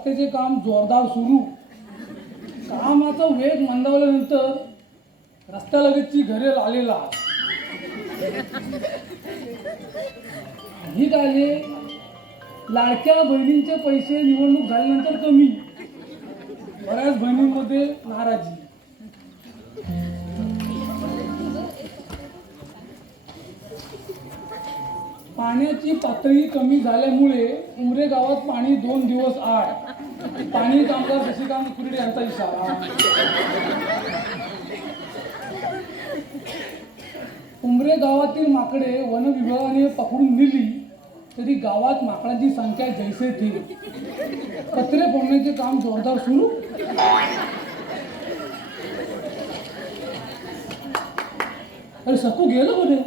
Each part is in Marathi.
रस्त्याचे काम जोरदार सुरू. कामाचा वेग मंदावल्यानंतर रस्त्यालगतची घरे आलेला ही आले. लाडक्या बहिणींचे पैसे निवडणूक झाल्यानंतर कमी. बऱ्याच बहिणींमध्ये नाराजी. पाण्याची पातळी कमी झाल्यामुळे उमरे गावात पाणी 2 दिवस आड. पाणी कामगार शशिकांत कुरडे यांचा इशारा. उमरे गावातील माकडे वन विभागाने पकडून नेली तरी गावात माकडांची संख्या जैसे थे. कचरे फोडण्याचे काम जोरदार सुरू. अरे सकू गेलो कुठे?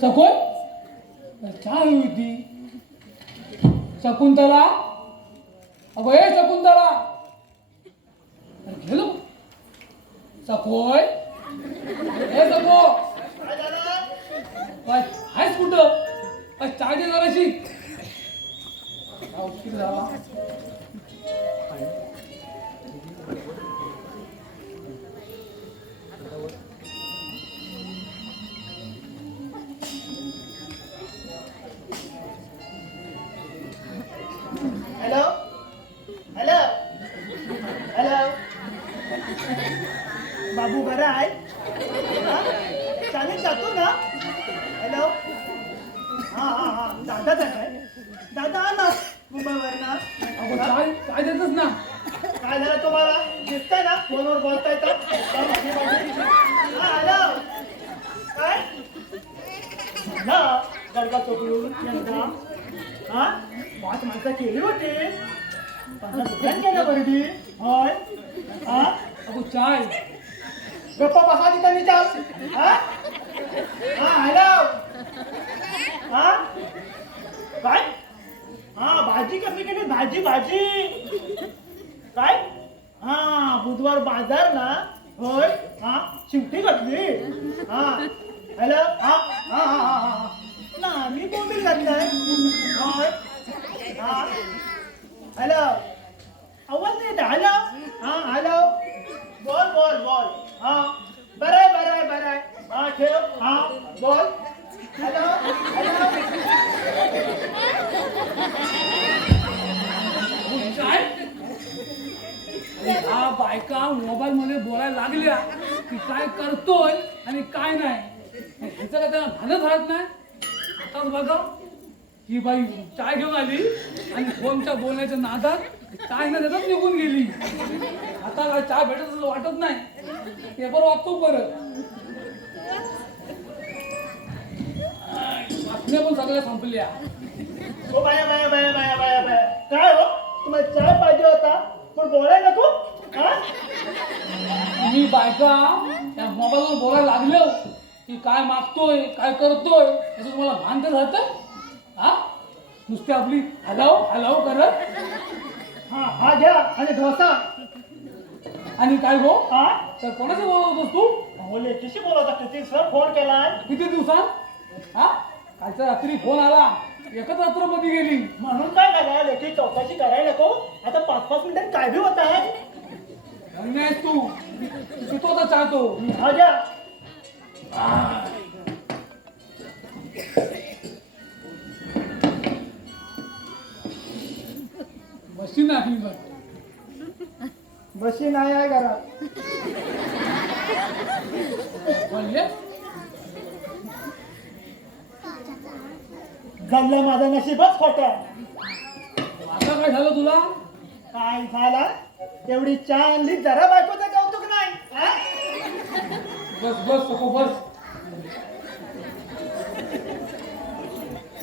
सकोय चहा होती. शकुंतला, अगो हे शकुंतला, गेलो सकोय. हे सको आहेस कुठं? चहा दे जराशी. उशीर झाला. हॅलो हॅलो हॅलो बाबू बरा आहे? चालेल जातो ना. हॅलो हां हां हां दादा आहे. दादा आला मुंबईवर ना. चाय चाय देतच ना. काय झालं तुम्हाला दिसतंय ना फोनवर बोलताय तर हॅलो काय ना गडगा चोकडून यंदा हा 5 माणसं केली होती 50 रुपयात केल्या बरडी होय हा अगो चाय गप्पा बसा तिथं विचार हा हा हॅलो हा काय हा भाजी कमी केली भाजी काय हा बुधवार बाजार ना होय हा शिवटी घातली हा हॅलो हा हा हा हा हा ना मी बोंबील घातलाय होय हा हॅलो आवाज नाही येत हॅलो हा हॅलो बोल हा बरं हा ठेव हा बोल हॅलो काय ह्या बायका मोबाईल मध्ये बोलायला लागल्या की काय करतोय आणि काय नाही ह्याचं काय त्याला भानच राहत नाही आताच बघा ही बाई चाय घेऊन आली आणि फोनच्या बोलण्याच्या नादात चाय न देतच निघून गेली आता काय चाय भेटत असं वाटत नाही पेपर वाचतो बरं बातम्या पण सगळ्या संपल्या ओ बाया काय हो तुम्हाला चाय पाहिजे होता पण बोलायला नको हा मी बायका त्या मोबाईलवर बोलायला लागलो की काय मागतोय काय करतोय याचं तुम्हाला भान तर राहतं हा नुसती आपली हॅलो करत हा घ्या आणि डोसा आणि काय हो हा तर कोणाचं बोलत होतोस तू अहो लेकीशी बोलवता किती सर फोन केलाय किती दिवसात हा कालच्या रात्री फोन आला एकच रात्र मध्ये गेली म्हणून काय झालं लेकी चौकशी करायला नको आता 5 मिनिटात काय बी होत आहे धन्य आहेस तू पितो तर चाहतो हा घ्या मशीन आहे आपली बशी नाही आहे घरात म्हणले गल्ला माझं नशीबच खोट आता काय झालं तुला काय झाला एवढी चहा आणली जरा बायकोचं कौतुक नाही हा? बस सको बस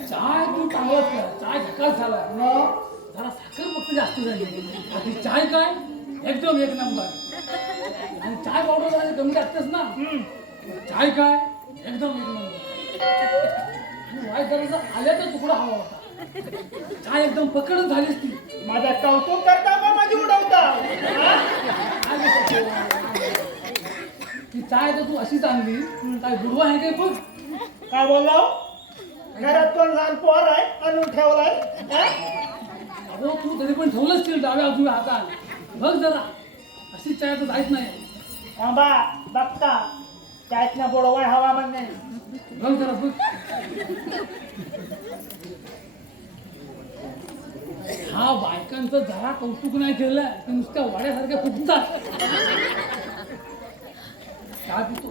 चाय तू चांगलाच केला चाय झकास झाला मग जरा साखर फक्त जास्त झाली आधी चाय काय एकदम एक नंबर आणि चाय पावडर जरा कमी टाकतेस ना चाय काय एकदम एक नंबर वाईट जरा आल्याचा तुकडा हवा होता चाय एकदम पकडच झालीस ती माझा कौतुक करता का माझी उडवता हा? ती चाय तर तू अशीच आणली काय बुडवा आहे काय बघ काय बोलला घरात कोण लहान पोर आहे आणून ठेवलाय हा? अहो तू तरी पण ठेवलंच ती डाव्या उजव्या हातात बघ जरा अशी चाय तर जायच नाही थांबा बघता त्यात ना बोडवाय हवा म्हणणे बघ जरा बघ हा बायकांचं जरा कौतुक नाही केलं तर नुसत्या वाड्यासारख्या फुटतात काय पितो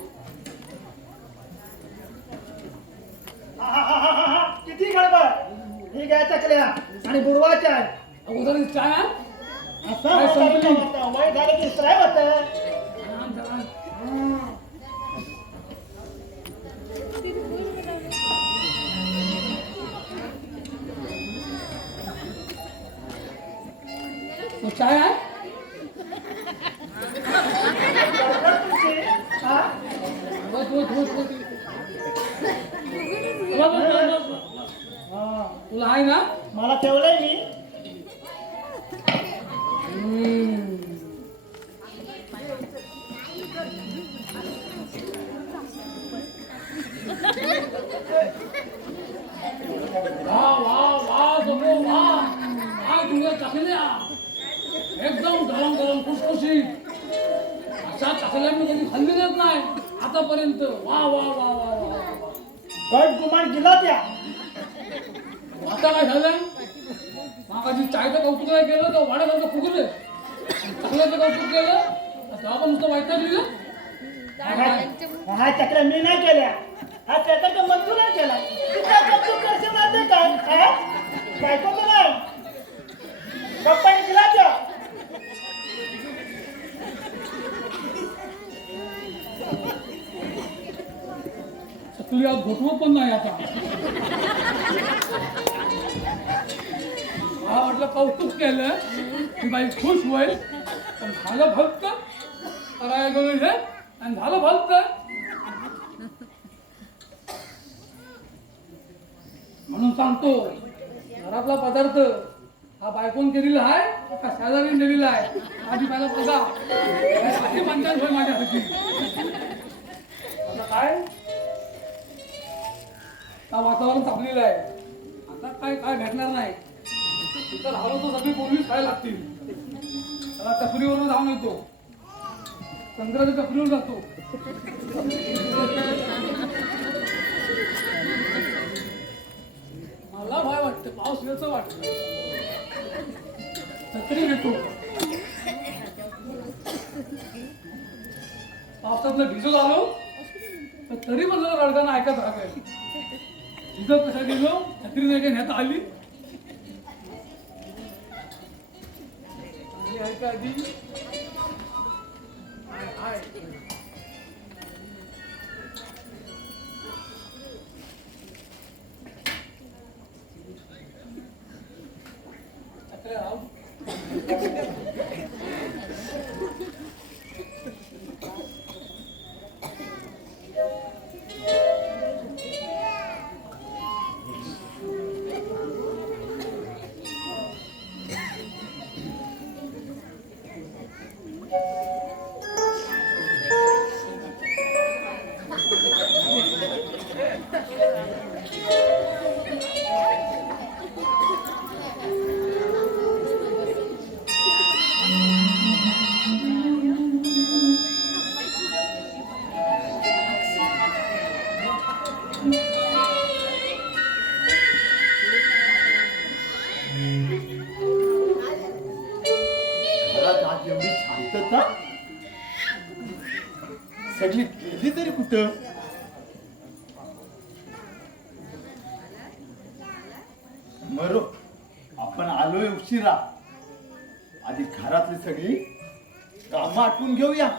किती गडबड ही घ्या चकल्या आणि बुडवाच्या अगोदर चाय आण. असं काय संपली? होतं, वय झालं की काय होतं आण जरा. तो चाय आहे हा? बस. हा. तुला आहे ना मला ठेवलंय मी वा जमो वा काय तुला चकल्या एकदम गरम खुशखुशीत अशा चकल्या मी कधी खाल्लेल्याच नाही आतापर्यंत वा गट गुमान गेला त्या आता काय झालं मागाची चायचं कौतुक नाही केलं तर वाड्यासारखं फुगलं चकल्याचं कौतुक केलं तेव्हा पण नुसतं वाईट दिलं हा चक्र मी नाही केल्या हा त्याचा तर मंजूर नाही केला तुझा कौतुक करशील ना ते काय हा? बायकोचं नाही पप्पाने दिला त्या ऍक्च्युली आज घोटवं पण नाही आता. मला वाटलं कौतुक केलं की बाई खुश होईल, पण झालं फक्त करायला गेलो हे आणि झालं फक्त. म्हणून सांगतो, घरातला पदार्थ हा बायकोन केलेला आहे का शेजारी दिलेला आहे आधी पहिला बघा. अशी म्हणतात होय माझ्यासाठी. आता काय वातावरण तापलेलं आहे, आता काय काय भेटणार नाही. तिथं झालं तो सगळी पूर्वीच खायला लागतील. त्याला टपरीवरून धावून येतो, चंद्राच्या टपरीवर जातो. मला भय वाटतं, पाऊस याचं वाटतं, छत्री घेतो. पावसातलं भिजत आलो तर तरी पण जरा रडगाणं ऐकत राहावे. भिजत कशा गेलो, छत्री नाही काय नेता आली. ऐका आधी एवढी शांतता सगळी गेली तरी कुठं? मरो आपण आलोय उशिरा, आधी घरातली सगळी कामं आटून घेऊया.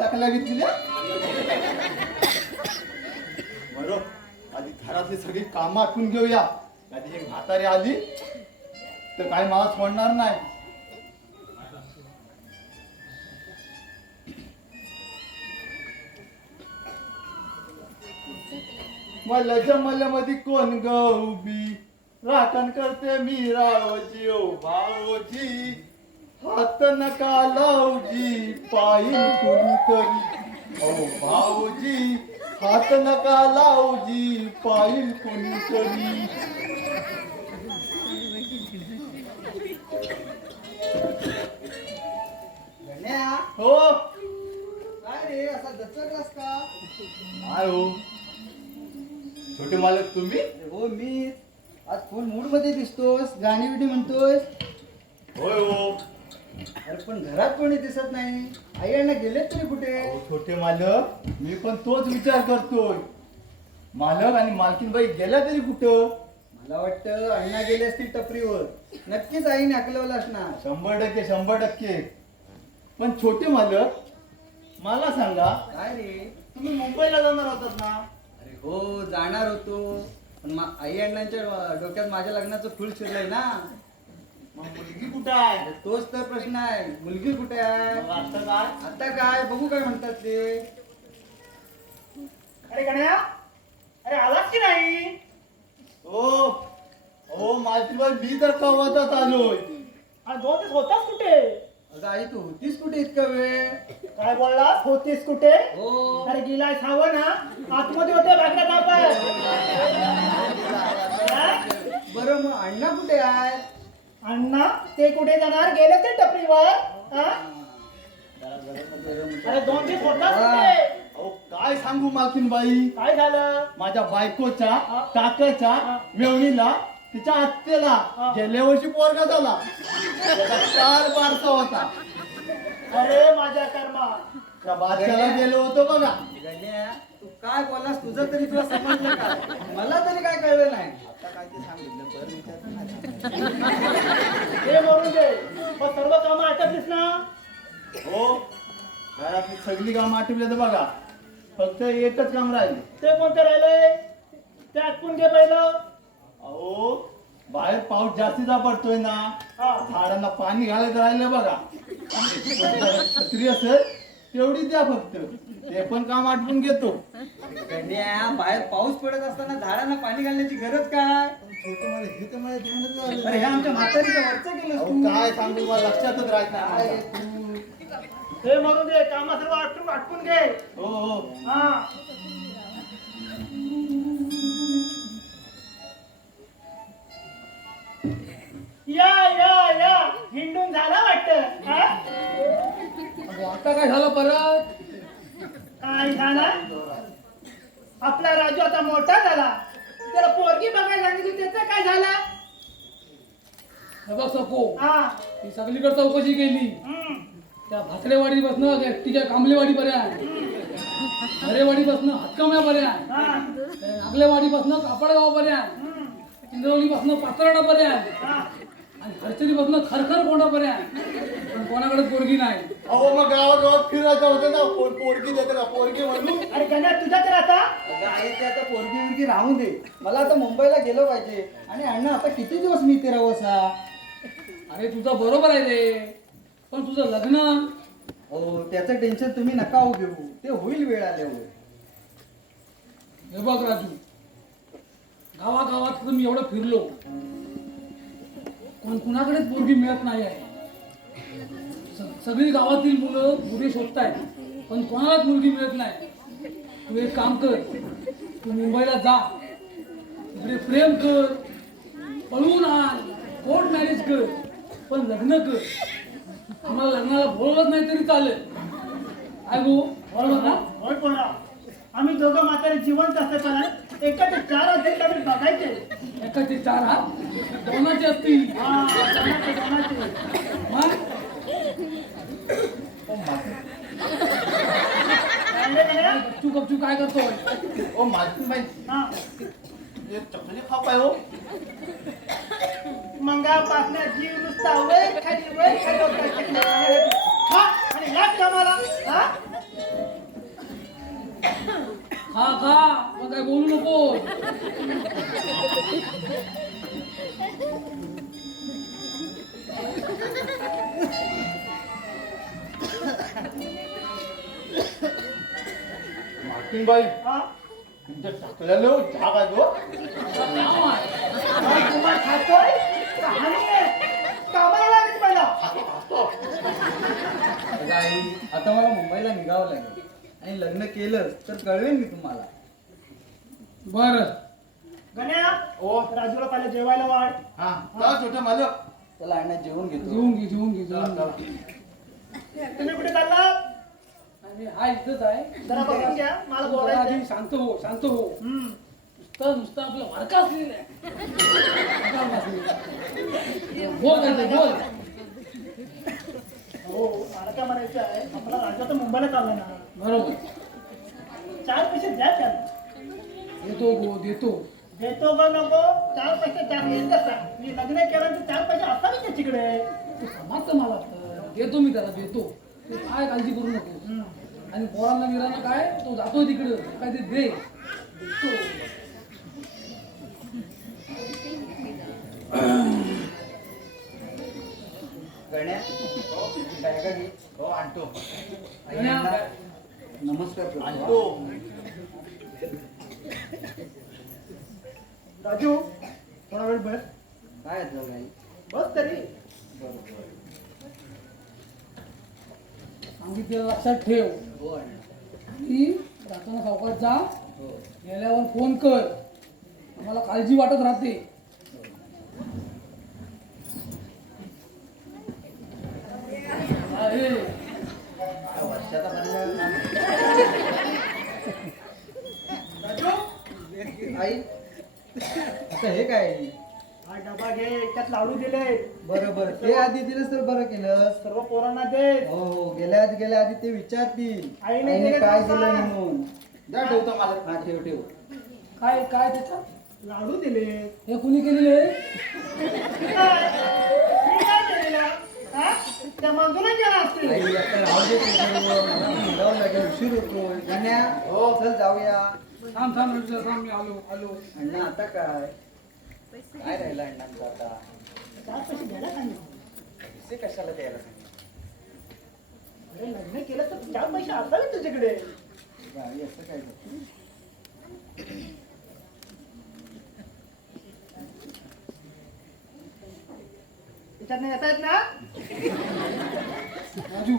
चकल्या घेतली. बरो आधी घरातली सगळी कामं आटून घेऊया, आधी एक म्हातारी आली तर काय मला सोडणार नाही. मला जमल्या मध्ये कोण गौबी राखण करते मी रावजी. ओ भाऊजी हात नका लावजी पायी कोणीतरी. ओ भाऊजी हात नका लावजी पायी कोणीतरी. हो काय रे असा दचकलास का? काय हो छोटे मालक तुम्ही? हो मी. आज फुल मूड मध्ये दिसतोस, गाणी बिणी म्हणतोस. होय हो. अरे पण घरात कोणी दिसत नाही, आई अण्णा गेलेत तरी कुठे? अहो, छोटे मालक मी पण तोच विचार करतोय. मालक आणि मालकीनबाई गेल्या तरी कुठं? मला वाटतं अण्णा गेले असतील टपरीवर. नक्कीच आईने हाकलवलं असणार. 100% 100%. पण छोटे मालक मला सांगा, काय रे? तुम्ही मुंबईला जाणार होतात ना? अरे हो जाणार होतो, पण आई अण्णांच्या डोक्यात माझ्या लग्नाचं फुल शिरलंय ना. मग मुलगी कुठं आहे? अरे तोच तर प्रश्न आहे, मुलगी कुठे आहे? मग आता काय? आता काय बघू काय म्हणतात ते. अरे गण्या, अरे आलास की नाही? हो हो मालकीनबाई मी तर कवाचाच आलोय. आणि 2 दिवस होतास कुठे? अगं आई तू होतीस कुठे इतका वेळ? काय बोललास? होतीस कुठे? हो अरे गेलाय सावं ना, आतमध्ये होते भाकऱ्या तापाय. बरं मग अण्णा कुठे आहे? अण्णा ते कुठे जाणार? गेले ते टपरीवर. हा? अरे 2 दिवस होतास कुठे? अहो काय सांगू मालकीनबाई, काय झालं? माझ्या बायकोच्या काकाच्या मेवणीला तिच्या आत्याला गेल्या वर्षी पोरगा झाला. त्याचा 4 बारसा होता. अरे माझ्या कर्मा. त्या बादशाला गेलो होतो बघा. गण्या तू काय बोललास? तुझं तरी तुला समजलं का? मला तरी काय कळलं नाही. आता काय ते सांगितलं बरं विचार. हे मरून दे. मग सर्व कामं आटपलीस ना? हो घरातली सगळी कामं आटवली तर बघा, फक्त एकच काम राहिले. ते कोणतं राहिलंय? ते आटपून घे पहिलं. अहो बाहेर पाऊस जास्तीचा पडतोय ना, झाडांना पाणी घालायचं राहिलं बघा. छत्री असेल तेवढी द्या फक्त, ते पण काम आटपून घेतो. गण्या बाहेर पाऊस पडत असताना झाडांना पाणी घालण्याची गरज काय? हे तर मला ध्यानच आलं अरे हे नाही. आमच्या म्हातारीचं वरचं केलं अहो, तू. काय सांगू मला लक्षातच राहत काय नाही. तू? हे मरून दे. कामं सर्व आटपून घे. हो हो हा. या हिंडून झाला वाटत. अगं, आता काय झालं परत? काय झाला? आपला राजू आता मोठा झाला, त्याला पोरगी बघायला सांगितली, त्याचं काय झालं? हे बघ सको, हा. ती सगळीकडे चौकशी केली. हम्म. त्या भाकरेवाडी बसणं एकटीच्या कांबलेवाडी पर्यंत, हरेवाडी बसणं हातकम्या पर्यंत, हा. नागलेवाडी बसणं कापडगाव पर्यंत, हम्म. चिंद्रवली बसणं पातळाडा पर्यंत, हा. आणि हरचरी बसणं खरखर कोंडापर्यंत. पण कोणाकडे पोरगी नाही. अहो मग गावागावात फिरायचं होतं ना, पोरगी देते ना पोरगी म्हणून. अरे गण्या तुझ्या तर आता अगं आई ते आता पोरगी बिरगी राहू दे. मला आता मुंबईला गेलं पाहिजे. आणि अण्णा आता किती दिवस मी इथे राहू असा? अरे तुझं बरोबर आहे रे, पण तुझं लग्न. हो त्याचं टेन्शन तुम्ही नका हो घेऊ, ते होईल वेळ आल्यावर. हे बघ राजू, गावागावात मी एवढं फिरलो, पण कुणाकडेच पोरगी मिळत नाही आहे. सगळी गावातील मुलं मुली शोधतायत, पण कोणालाच मुलगी मिळत नाही. तू एक काम कर, तू मुंबईला जा, तिकडे प्रेम कर, पळून आण, कोर्ट मॅरेज कर, पण लग्न कर. आम्हाला लग्नाला बोलवलंच नाही तरी चालेल. काय गो, बरोबर ना? होय पोरा. आम्ही दोघं म्हातारे जिवंत असताना एकाचे 4 असेल आम्ही बघायचे. एकाचे 4 हात, दोनाचे असतील. हा, दोनाचे. मग काय रे गण्या? गपचू काय करतोय? ओ मालकीनबाई, हा. हे चकली खापाय हो. मंगापासनं जीव नुसता वर खाली होता. हा, आणि लाग कामाला. हा? खा मग काय बोलू नको. मालकीनबाई हा? तुमच्या टाकलेलं हो, झाग आहे हो. नाव आहे. हा, तुम्हा खातोय? कहाणी आहे. कामाला लागायचं पहिला. अगं आई आता मला मुंबईला निघावं लागेल. आणि लग्न केलं तर कळवेन मी तुम्हाला. बर, गण्या ओ राजूला पहिले जेवायला वाढ. हा चला छोट्या मालक. त्याला अण्णा जेवून घेतो. जेवून घे. तुम्ही कुठे चाललात? आणि हा इथंच आहे. जरा बघून घ्या, मला जरा बोलायचं आधी आहे. शांत हो. हम्म. नुसतं आपलं वारका असलेलं आहे. वारका असलेलं आहे. बोल काय ते, बोल. हो मला काय म्हणायचं आहे, आपला राजा तर मुंबईला चालला ना. बरोबर. 4 पैसे द्या त्याला. देतो. देतो का नको? 4 पैसे द्या. येत कसा? मी लग्न केलं तर 4 पैसे असावे त्याच्याकडे. तू समाजचं मला देतो मी त्याला देतो. तू काय काळजी करू नको. आणि पोरांना विरांना काय, तो जातोय तिकडं, काय ते दे. देतो. गण्या बॅगा घे. हो आणतो. आई अण्णा नमस्कार करतो. आणतो. राजू थोडा वेळ बस. काय झालं काही बस तरी बरोबर सांगितलेलं लक्षात ठेव हो अण्णा की जाताना सावकाश जा, हो गेल्यावर फोन कर, आम्हाला काळजी वाटत राहते. अरे त्या वर्षाचा बनला आई आता हे काय हा डबा घे, त्यात लाडू दिले, बरं बरं ते आधी दिलंस तर बरं केलं सर्व पोरांना दे. हो हो गेल्या आधी ते विचारतील आईने आईने दिले काय का? दिलं म्हणून जा ठेवतो मला. हा ठेव ठेव काय काय त्याच्यात लाडू दिले. हे कुणी केलेले? मी काय केलेलं? हा? त्या मंजुळा केला असतील. आई आता राहू दे ते सर्व. मला निघावं लागेल उशीर होतोय गाण्या हो चल जाऊया थांब थांब रवींद्र, थांब, मी आलो आलो. अण्णा आता काय काय राहिलं अण्णांचं आता चार पैसे द्यायला सांगितलं. पैसे कशाला द्यायला सांगितलं अरे लग्न केलं तर चार पैसे असावे तुझ्याकडे. गावी असं काय करतो त्याच्यात नाही येता येत ना. राजू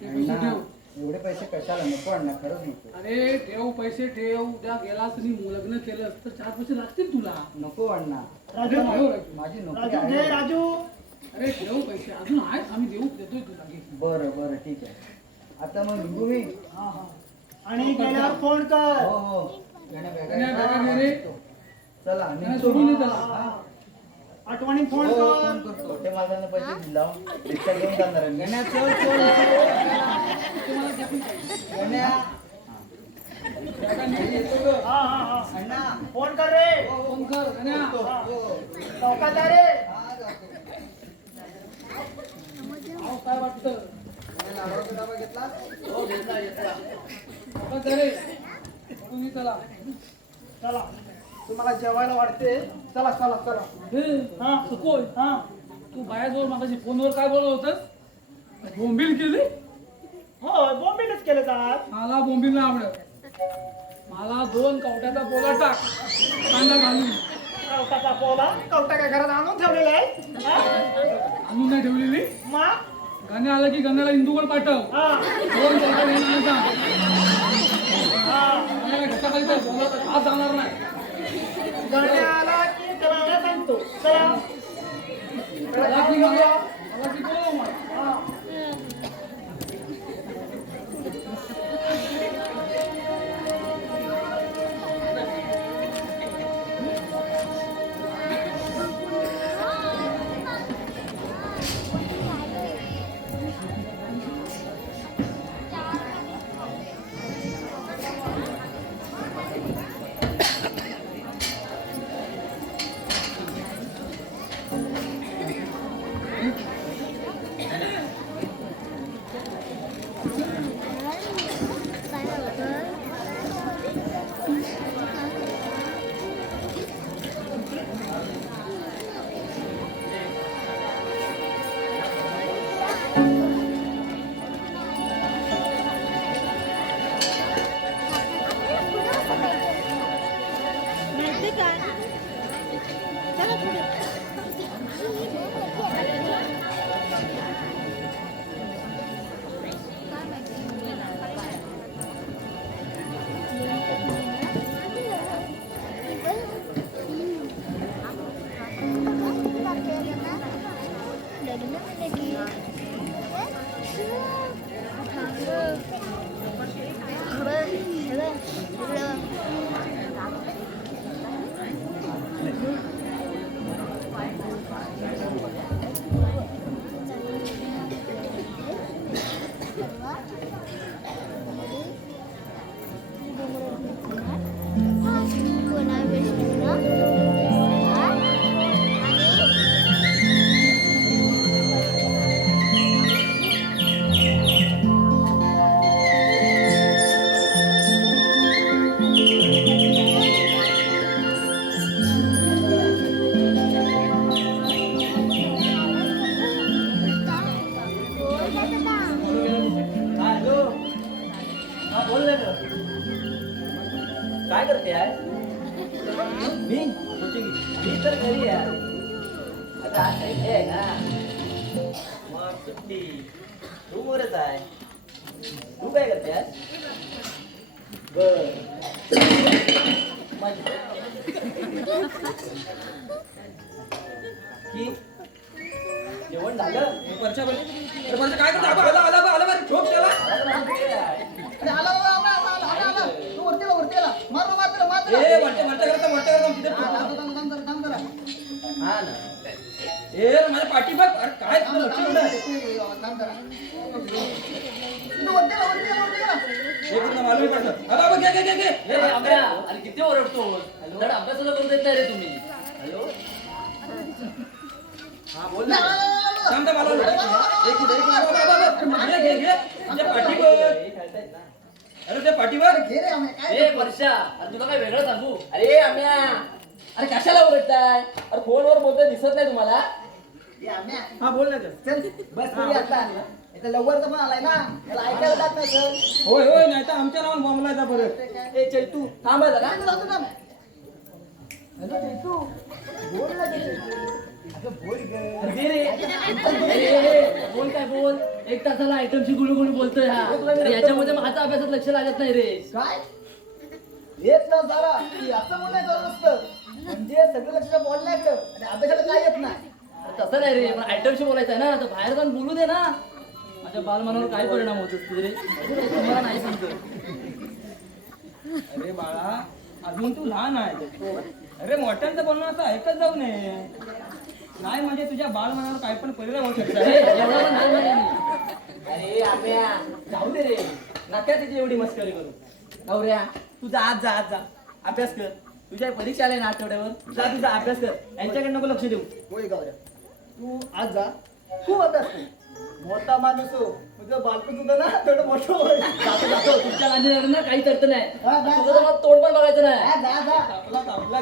ते पैसे अण्णा ठेव. एवढे पैसे कशाला नको अण्णा खरंच नको अरे ठेव, पैसे ठेव. उद्या गेलास आणि लग्न केलंस तर 4 पैसे लागतील तुला. नको अण्णा राजू ठेव, राजू. माझी नोकरी राजू घे आहे राजू. अरे ठेव पैसे, अजून आहेत, आम्ही देतोय तुला. घे. बरं बरं ठीक आहे आता मग निघू मी हा हा. आणि गेल्यावर फोन कर. हो हो गाण्या गाण्या बॅगा बॅगा घे रे. चला गाण्या निघतो सोडून मी. ये त्याला. हा. आठवणी फोन हो, कर. फोन करतो हॉटेल मालकांना पैसे दिला रिक्षा घेऊन जाणार आहे. गण्या चल चल गण्या बॅगा नीट येतो ग. हा हा हा. अण्णा फोन कर रे. फोन कर गण्या. हो चौकात जा रे. हा जातो अहो, काय वाटतं? गण्या, नारळाचा डबा घेतला हो घेतला घेतला. बघ रे. बघून ये त्याला. चला तुम्हाला जेवायला वाटते. चला चला चला. हे, हा. सकोय. हा. तू बायाजवळ मागाशी फोनवर काय बोलत होतस? बोंबील केली? हो बॉम्बेलाच केलं जात. मला बोंबील नाही आवडत. मला 2 कवट्याचा पोला टाक, कांदा घालून. कवटाचा पोला. कवटा काय घरात आणून ठेवलेला आहे. हा? आणून नाही ठेवलेली. मग गाणे आलं की गंगाला इंदूकडे पाठव. हा 2 कवट्या घेऊन आणायला सांग. हा. गंगाला घशाखाली तर बोलला तर हात जाणार नाही. गाड्या आला की त्याला वेळा सांगतो. चला आला की बोलव मला. हा. काय करते यार मी मी तर घरी आहे आहे ना मग सुट्टी तू वरच आहे तू काय करतेस बर की जेवण झालं काय करतो आला ठोक त्याला अरे आला तू वरती आला मार ए वरच्या करता तिथे हा ना ए माझ्या पाठी बघ अरे काय तुला लक्ष एवढं हे पूर्ण मालूम पडतं बाबा घे अरे किती ओरडतो धड अभ्यासाला करून देत नाही रे तुम्ही हॅलो हा बोल ना थांब थांब आलो एक मिनिट घे तुझ्या पाठी बघ अरे त्या पाठीवर ए वर्षा अरे तुला काय वेगळं सांगू अरे आम्या अरे कशाला ओरडताय अरे फोनवर बोलतोय दिसत नाही तुम्हाला हा बोल ना चल बस करूया आता इथं लवकर पण आलाय ना त्याला ऐकायला जात नाही सर होय होय नाही तर आमच्या नावानं बॉम्बलायचा परत ए चैतू थांब जरा हॅलो तू बोल ना बोल अरे रे अरे बोल काय बोल एक तासाला आयटमची गुळगुळ बोलतोय हा अरे याच्यामध्ये माझा अभ्यासात लक्ष लागत नाही रे काय येत ना जरा की असं म्हणायचं नसतं म्हणजे सगळं लक्ष बोलण्याकडं आणि अभ्यासाला काय येत नाही अरे तसं नाही रे पण आयटमशी बोलायचं आहे ना तर बाहेर जाऊन बोलू दे ना माझ्या बालमनावर काय परिणाम होत असते रे मला नाही समजत अरे बाळा अजून तू लहान आहे अरे मोठ्यांचं बोलणं असं ऐकत जाऊ नये नाही म्हणजे तुझ्या बालमनावर काय पण परिणाम होऊ शकतो अरे, एवढा पण नाही म्हणे मी. अरे आम्या जाऊ दे रे नका तिची एवढी मस्करी करू नवऱ्या तुझा आज जा अभ्यास कर तुझ्या परीक्षा आल्या ना आठवड्यावर जा तुझा अभ्यास कर यांच्याकडे नको लक्ष देऊ होय गावऱ्या तू आज जा खूप अभ्यास कर मोठा माणूस हो तुझं बालपण सुद्धा ना थोडं मोठं होईल जातो तुमच्या गांधीनगर ना काही करत नाही हा, जा, तुझं तर मला तोड पण बघायचं नाही हा, जा जा आपला गावाला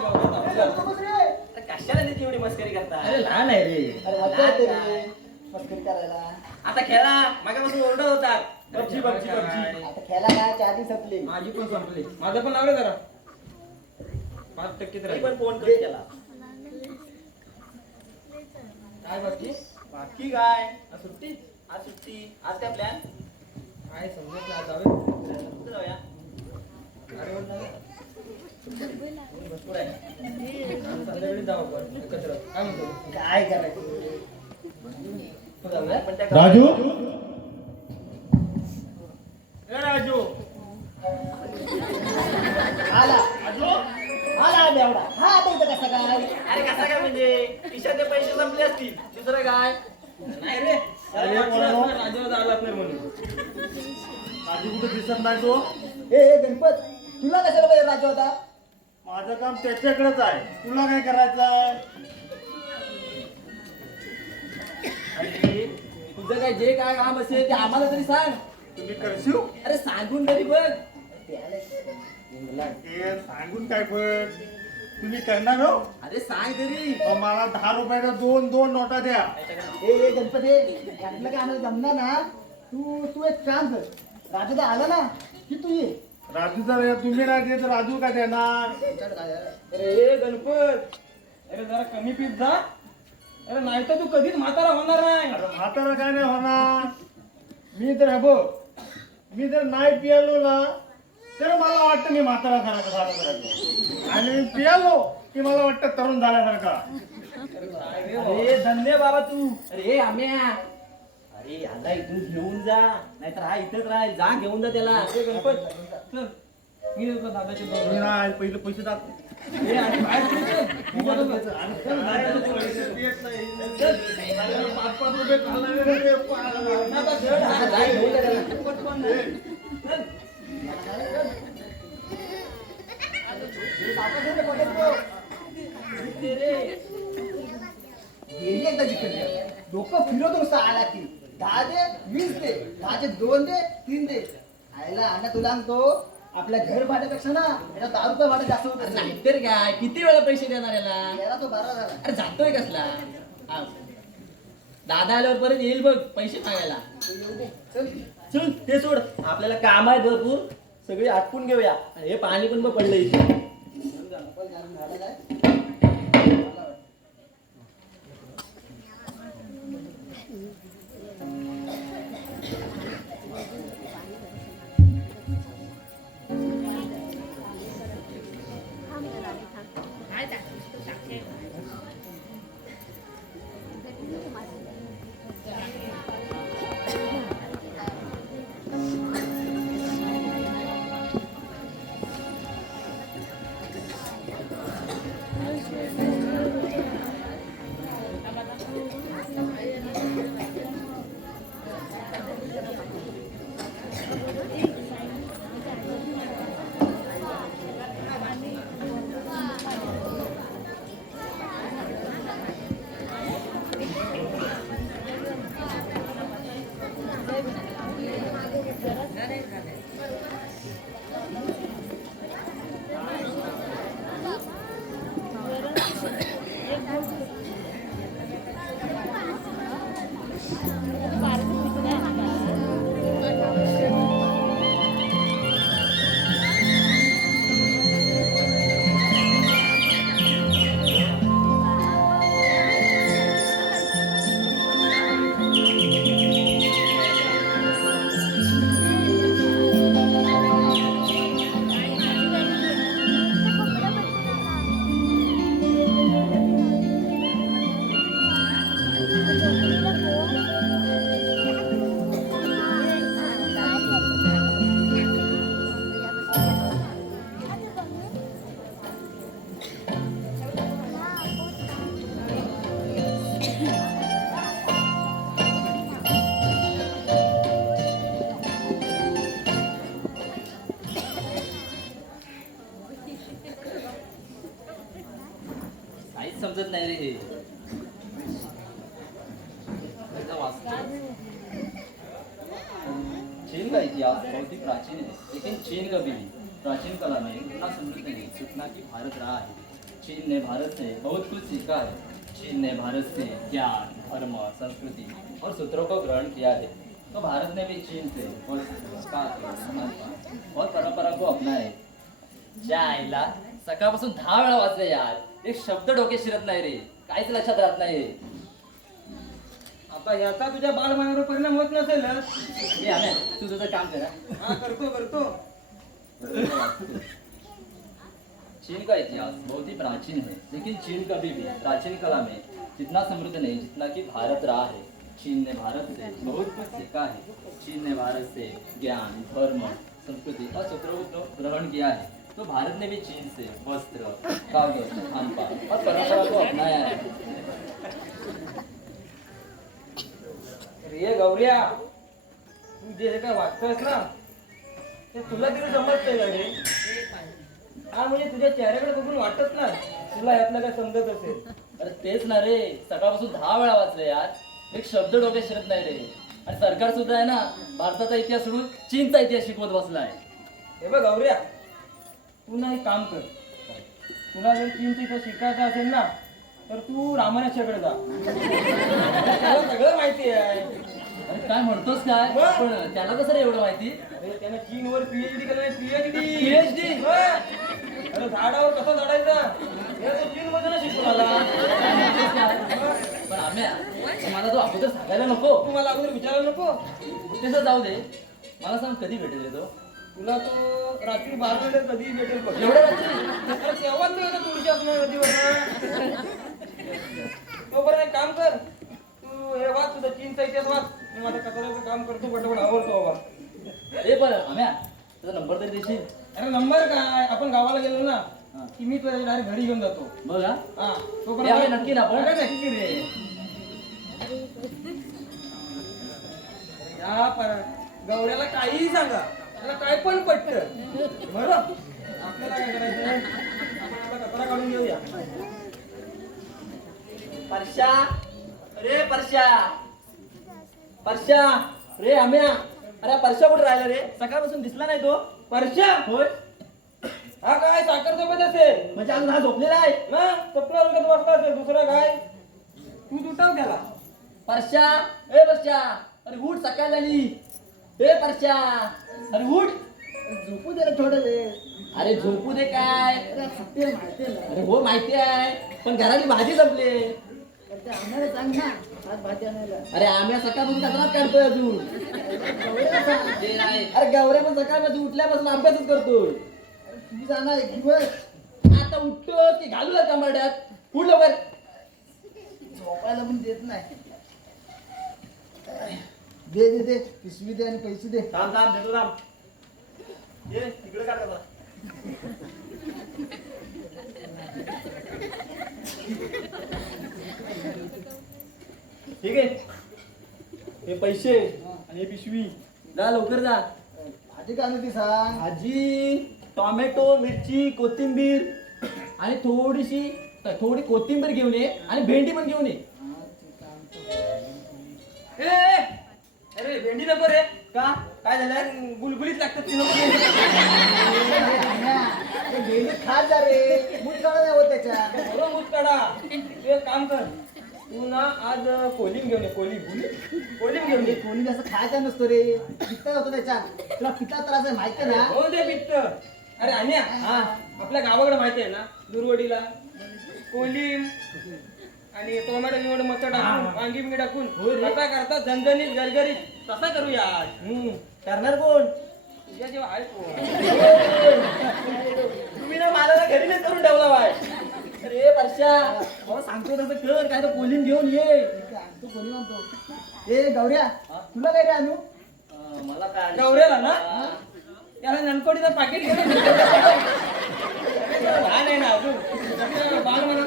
नको बस रे. अरे कशाला तिची एवढी मस्करी करता अरे लहान आहे रे अरे मजा येते रे मस्करी करायला आता खेळा मागापासून ओरडत होता पबजी आता खेळा काय चार्जिंग संपली माझी पण संपली माझं पण लावलं जरा 5% मी राहील पण फोन कट केला काय बाकी बाकी काय आज सुट्टी आज काय प्लॅन काय समजत नाही जावे कुठे जाऊया अरे बोल ना भरपूर आहे संध्याकाळी जाऊ आपण एकत्र काय म्हणतो काय करायचं कुठे जाऊया पण त्या राजू ए राजू आला आला बेवडा हा आता इथं कसा काय अरे कसा काय म्हणजे खिशातले पैसे संपले असतील दुसरं काय नाही रे राजूला जावं लागणार म्हणून राजू कुठे दिसत नाही तो ए गणपत तुला कशाला पाहिजे राजा होता माझं काम त्याच्याकडेच आहे तुला काय करायचं आहे अरे तुझं काय जे काय काम असेल ते आम्हाला तरी सांग तुम्ही करशील अरे सांगून तरी बघ हे सांगून काय पण तुम्ही करणार हो अरे सांग तरी मग मला 10 रुपयाच्या दोन नोटा द्या ए गणपत यातलं काय आम्हाला जमणार ना तू एक काम कर राजा तर आला ना की तू ये राजू जर तुम्ही नाही देत राजू काय देणार अरे गणपत अरे जरा कमी पीत जा अरे नाही तर तू कधीच म्हातारा होणार नाही अरे म्हातारा काय नाही होणार मी तर हे बघ मी जर नाही पियालो ना तर मला वाटतं मी म्हातारा झाल्यासारखं आणि मी पियालो की मला वाटतं तरुण झाल्यासारखा अरे धन्य बाबा तू अरे आम्या अरे याला इथून घेऊन जा नाहीतर हा इथंच राहील जा घेऊन जा त्याला अरे गणपत चल मी देतो दादाचे दोन. मी नाही पहिले पैसे दाखव ए, आणि बाहेर कुठे चल? मी देतो ना. चल. 5 रुपये खाल्ला रे आता चल. हा, जा, घेऊन जा त्याला. पटकन दे. चल. गेली एकदा जिकडे डोकं फिरवतो नुसतं आला की 10 दे 20 दे 10चे 2 दे 3 दे आयला अण्णा तुला सांगतो आपल्या घर भाड्यापेक्षा ना याला 10 रुपये भाडं जास्त होत अरे नाहीतर काय किती वेळा पैसे देणार याला याला तो बरा झाला अरे जातोय कसला हा. दादा आल्यावर परत येईल बघ पैसे मागायला तू येऊ दे चल चल ते सोड आपल्याला काम आहे भरपूर सगळी आटपून घेऊया आणि हे पाणी पण मग पडलं इथे पण झालेला आहे. समजत नाही रे हे. एकदा वाचतो. चीन का इतिहास बहुत ही प्राचीन है, लेकिन चीन कभी भी प्राचीन कला में इतना समृद्ध नहीं जितना कि भारत रहा है. चीन ने भारत से बहुत कुछ सीखा है. चीन ने भारत से ज्ञान, धर्म, संस्कृति और सूत्रों को ग्रहण किया है. तो भारत ने भी चीन से और परंपरा को अपनाए. ज्या आईला सकाळपासून 10 वेळा वाचले यार, एक शब्द डोके शिरत नाही रे, काहीच लक्षात राहत नाही. आता याचा तुझ्या बालमनावर परिणाम होत नसेल. हे आम्ही तू तुझं काम करा. हा करतो. चीन का इतिहास बहुत ही प्राचीन है, लेकिन चीन कभी भी प्राचीन कला में जितना समृद्ध नहीं जितना कि भारत रहा है. चीन ने भारत से बहुत कुछ सीखा है. चीन ने भारत से ज्ञान, धर्म, संस्कृति और सूत्रों को ग्रहण किया है. तो भारत ने भी चीन से वस्त्र, कागज, खानपान और परंपरा को अपनाया है. रे गौऱ्या, तू जे काय वाचतोयस ना ते तुला तरी समजतंय का रे? हा म्हणजे तुझ्या चेहऱ्याकडे बघून वाटत ना तुला यातलं काय समजत असेल. अरे तेच ना रे, सकाळपासून 10 वेळा वाचले यार, एक शब्द डोक्यात शिरत नाही रे. आणि सरकार सुद्धा आहे ना भारताचा इतिहास सोडून चीनचा इतिहास शिकवत बसलाय. हे बघ गौऱ्या, तू ना एक काम कर. तुला जर चीनचं इथं शिकायचं असेल ना तर तू रामायणाच्याकडे जा. तुला सगळं माहिती आहे. अरे काय म्हणतोस काय, पण त्याला कसं रे एवढं माहिती? अरे त्यानं चीनवर पीएचडी केलं. PhD? अरे झाडावर कसं चढायचं हे तो चीन मधून शिकतो मला. पण आम्ही मला तो अगोदर सांगायला नको. तू मला अगोदर विचारायला नको. तसं जाऊ दे, मला सांग कधी भेटेल रे तो? तुला तो रात्री 12 नंतर कधी भेटेल बघ. एवढ्या रात्री? अरे तेव्हाच मी येतो तुळशी असणार नदीवर. तोपर्यंत एक काम कर, तू हे वाच, तुझा चीनचा इतिहास वाच. मी माझं कचऱ्याचं काम करतो, पटापट आवडतो बाबा. ए पण आम्ही तुझा नंबर तरी देशील? अरे नंबर काय, आपण गावाला गेलो ना की मी तुझ्या डायरेक्ट घरी घेऊन जातो. बघ हा. हा हे आहे नक्की ना आपण? अरे नक्की रे. या गौऱ्याला काहीही सांगा, त्याला काय पण पटत बरं. आपल्याला काय करायचं, आपण आता कचरा काढून घेऊया. परश्या, अरे परश्या रे आम्या. अरे परश्या कुठे राहिला रे? सकाळपासून दिसला नाही तो. परश्या, होय, हा काय साखर झोपत असेल म्हणजे अजून हा झोपलेला आहे. ना, चपला उलटत बसला असेल. दुसरा काय, तू उठव त्याला. परश्या, ए परश्या, अरे उठ, सकाळ झाली. ए परश्या, अरे उठ. झोपू दे रे थोडं वेळ. अरे झोपू दे काय? अरे खाते माहिती ना. अरे हो माहिती आहे, पण घरातली भाजी संपली. तर ते आम्हाला सांग ना आज भाजी आणायला. अरे आम्ही सकाळपासून कचराच काढतोय अजून. गौऱ्याला सांग. ते नाही. अरे गौऱ्या पण सकाळपासून उठल्यापासून अभ्यासच करतोय. तू जाणार एक दिवस आता उठतो की घालू कमरड्यात. उठ लवकर. झोपायला पण देत नाही. दे पिशवी दे आणि पैसे दे. थांब देतो थांब. ये तिकडे काढ आता. ठीक आहे, हे पैसे आणि हे पिशवी. जा लवकर जा. भाजी का ती सांग. भाजी टोमॅटो, मिरची, कोथिंबीर आणि थोडी कोथिंबीर घेऊन ये आणि भेंडी पण घेऊन ये. अरे भेंडी नको रे. का काय झालं? गुलगुलीत लागतात ती नको. गेली खात जा रे. मूठ काढा नाही होत त्याच्या. बरोबर मूत काढा. तू एक काम कर, तू ना आज कोलिंग घेऊन ये. कोलिंग घेऊन ये. कोणी असं खायचा नसतो रे. पित्त होतो त्याच्या. तुला पित्ता त्रास आहे माहिती आहे ना. हो दे पित्त. अरे अन्या, हा आपल्या गावाकडे माहिती आहे ना, दुर्वडीला कोलिम आणि टोमॅटो बिमॅटो मस्त टाकून, वांगी बिंगी टाकून कसा करतात झणझणीत गरगरीत, तसा करूया आज. करणार कोण? तुझ्या जेव्हा आहे कोण. तुम्ही ना मला ना घरी नाही करून ठेवला बाय. अरे परश्या, मला सांगतो तसं कर. काय तर कोलिम घेऊन ये. तू कोणी म्हणतो. ए गौऱ्या तुला काय रे आणू. मला काय गौऱ्याला ना? त्याला ननकोडीचं पाकिट घेऊन लहान आहे ना अजून. बाल मला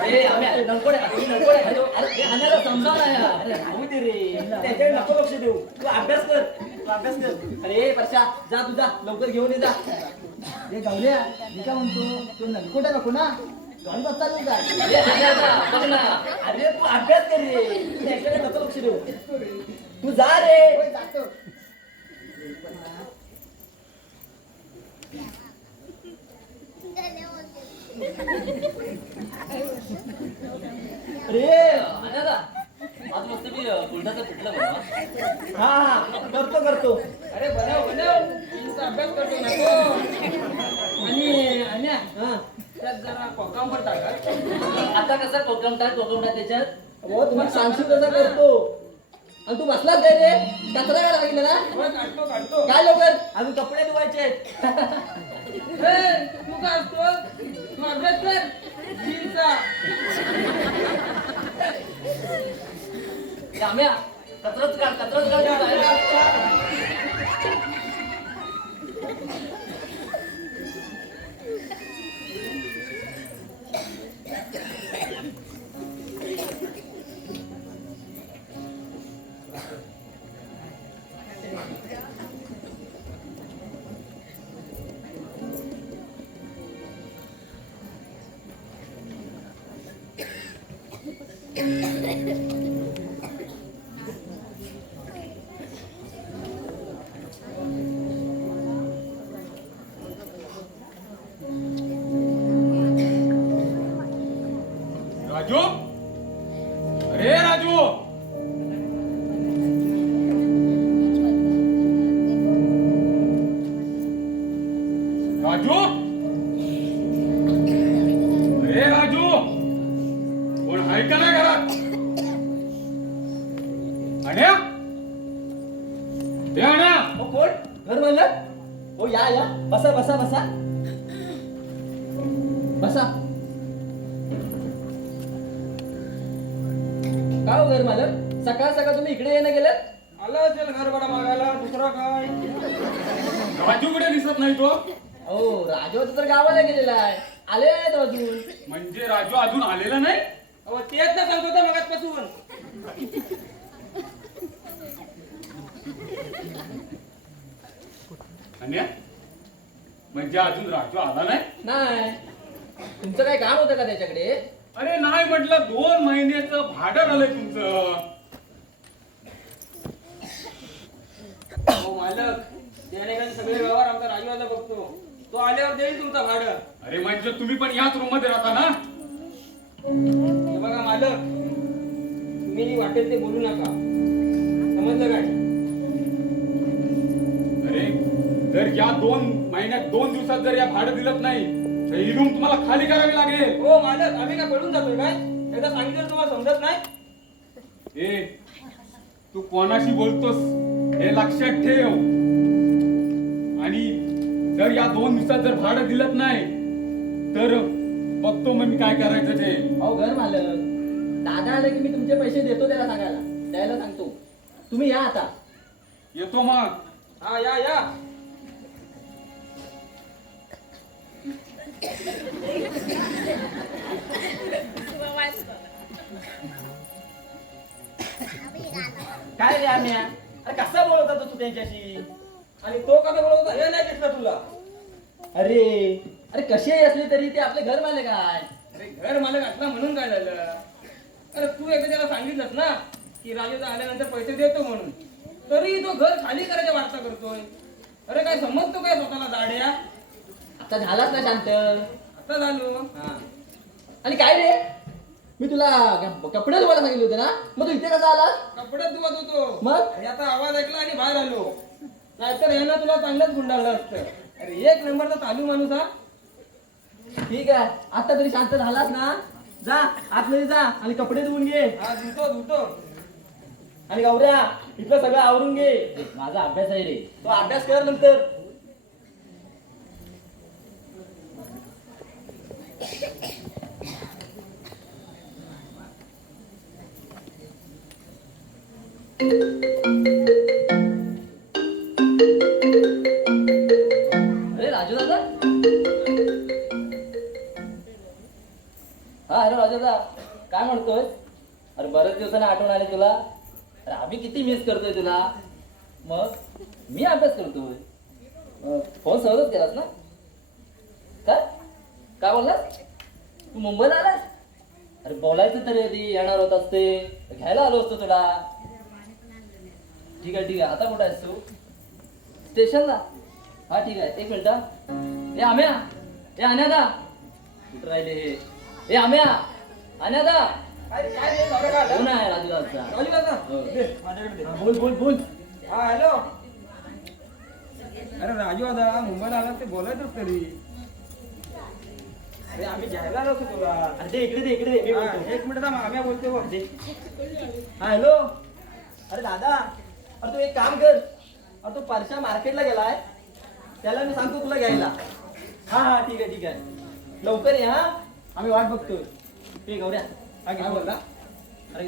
अरे आम्ही नंकोडे अरे हे आणायला समजा ना यार. अरे राहू दे रे, त्याच्याकडे नको लक्ष देऊ. तू अभ्यास कर. अरे परश्या जा, तुझा लवकर घेऊन ये जा. ए गौऱ्या मी काय म्हणतो तो नलकोटा नको ना. गणपत चालू का अरे आण्या आता, बघ ना. अरे तू अभ्यास कर रे. तू त्याच्याकडे नको लक्ष देऊ. तू जा रे. होय, जातो अरे आण्या आता, आज मस्त मी फुलटाचं पिठलं बनवा. हा करतो अरे बनव तुमचा अभ्यास करतो ना तो. आणि अन्या हा त्यात जरा कोकम पण टाका. आता कसा कोकम टाक त्याच्यात. हो तुम्ही सांगशील तसं करतो आणि तू बसलाच काय रे कचरा काढा सांगितलं ना होय, काढतो. काय लवकर अजून कपडे धुवायचे आहेत ए, तू काय असतो? तू अभ्यास कर. जीनचा. राम्या कचराच काढ. राजू, अरे राजू, राजू, अरे राजू, कोण आहे का नाही घरात? अण्या, ते अण्या, हो कोण घर म्हणलं हो या बसा काय हो घर मालक सकाळ तुम्ही इकडे येणं गेलं आला असेल घर बडा मागायला. दुसरा काय? राजू कुठे दिसत नाही तो? हो राजवत तर गावाला गेलेला आहे आले नाहीत अजून म्हणजे राजू अजून आलेला नाही? अहो तेच ना सांगतो होता मगाचपासून. अण्या, म्हणजे अजून राजू आला नाही? नाही तुमचं काय काम होतं का त्याच्याकडे अरे नाही म्हटलं, 2 महिन्याचं भाडं आलंय तुमचं. अहो मालक, त्याने काही सगळे व्यवहार आमचा राजूवाला बघतो. तो आल्यावर देईल तुमचं भाडं. अरे म्हणजे तुम्ही पण याच रूम मध्ये राहता ना? हे बघा मालक, तुम्ही वाटेल ते बोलू नका. समजलं काय? अरे जर या 2 महिन्यात 2 दिवसात जर या भाडं दिलं नाही तर ही रूम तुम्हाला खाली करावी लागेल. हो मालक, आम्ही काय पडून जातोय काय? एकदा सांगितलं तुम्हाला समजत नाही? ए, तू कोणाशी बोलतोस हे लक्षात ठेव. आणि जर या 2 दिवसात जर भाडं दिलं नाही तर बघतो मग मी काय करायचं ते. अहो घर मालक दादा आले की मी तुमचे पैसे देतो त्याला सांगायला द्यायला सांगतो तुम्ही या आता येतो मग. हा या. काय रे आम्या, अरे कसा बोलत होता तू त्यांच्याशी? आणि तो कसा बोलत होता हे नाही दिसलं तुला? अरे कशी असली तरी ते आपले घर मालक आहे अरे घर मालक असला म्हणून काय झालं? अरे तू एकदा त्याला सांगितलंस ना की राजूचा आल्यानंतर पैसे देतो म्हणून, तरी तो घर खाली करायच्या वार्ता करतोय. अरे काय समजतो काय स्वतःला दाड्या? आता झालाच ना शांत आता झालो. हा. आणि काय रे मी तुला कपडे धुवायला सांगितले होते ना मग तू इथे कसा आलास कपडे धुवत होतो. मग? अरे आता आवाज ऐकला आणि बाहेर आलो. नाहीतर यानं तुला चांगलंच गुंडाळलं असतं. अरे एक नंबरचा चालू माणूस हा. ठीक आहे आता तरी शांत झालास ना जा आतमध्ये जा आणि कपडे धुवून घे हा धुतो. आणि गौऱ्या इथलं सगळं आवरून घे माझा अभ्यास आहे रे. तो अभ्यास कर नंतर अरे राजू दादा, हा अरे राजू दादा काय म्हणतोय? अरे बरेच दिवसाने आठवण आली तुला. अरे आम्ही किती मिस करतोय तुला. मग मी अभ्यास करतोय. फोन सहजच केलास ना? काय काय बोललास? तू मुंबईला आलास? अरे बोलायचं तरी आधी येणार होतास ते घ्यायला आलो असतो तुला. ठीक आहे आता कुठं आहेस तू? स्टेशनला. हा ठीक आहे, एक मिनिट. ए आम्या, ए अन्यादा, कुठं राहिले हे? ए आम्या, अन्यादा. कोण आहे राजूदाचा? राजू दादा हो. दे, माझ्याकडे दे. बोल बोल बोल. हा हॅलो. अरे राजू दादा मुंबईला आला ते बोलायचंच तरी. अरे आम्ही घ्यायला आलो होतो तुला. अरे ते इकडे दे, इकडे दे. मी हा, बोलतो. एक मिनिट थांब, आम्ही बोलतोय बघ. हा हॅलो. अरे दादा, अरे तू एक काम कर. अरे तू परशा मार्केटला गेलाय, त्याला मी सांगतो तुला घ्यायला. हा ठीक आहे. लवकर ये हा, आम्ही वाट बघतोय. ठीक गौऱ्या. काय बोलला? अरे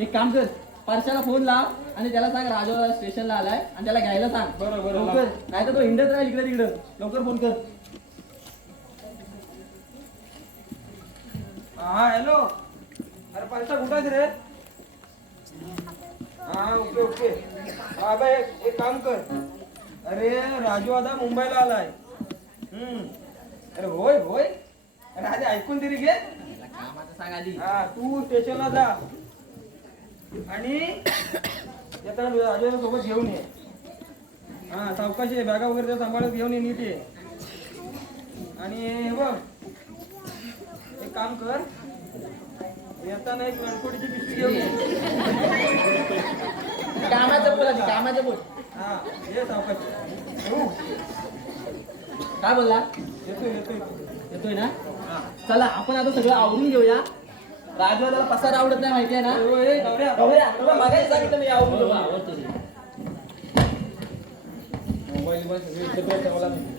एक काम कर, परशाला फोन लाव आणि त्याला सांग राजू स्टेशनला आलाय आणि त्याला घ्यायला सांग. बरोबर. लवकर, नाही तर तो हिंडत राहील इकडे तिकडं. लवकर फोन कर. हा हॅलो. अरे पैसा कुठं आहेस रे? हा ओके. हा बाय एक काम कर. अरे राजू दादा मुंबईला आलाय. अरे होय. अरे आधी ऐकून तरी घे. कामाचं सांग आधी. हा तू स्टेशनला जा आणि येताना राजू दादा सोबत घेऊन ये. हा सावकाशी बॅगा वगैरे सांभाळत घेऊन ये नीट ये. आणि हे बघ एक काम कर, येताना एक रणकोटीची पिशवी घेऊन ये. कामाचं बोल आधी, कामाचं बोल. हा ये सावकाशी. काय बोलला? येतोय ना? चला आपण आता सगळं आवरून घेऊया. राजवादाला पसार आवडत नाही माहिती आहे ना? ए, गौऱ्या. गौऱ्या, तुला मागायला सांगितलं मी आवरून घेऊ. आवडतो ते. मोबाईल सगळे एकत्र ठेवला नाही.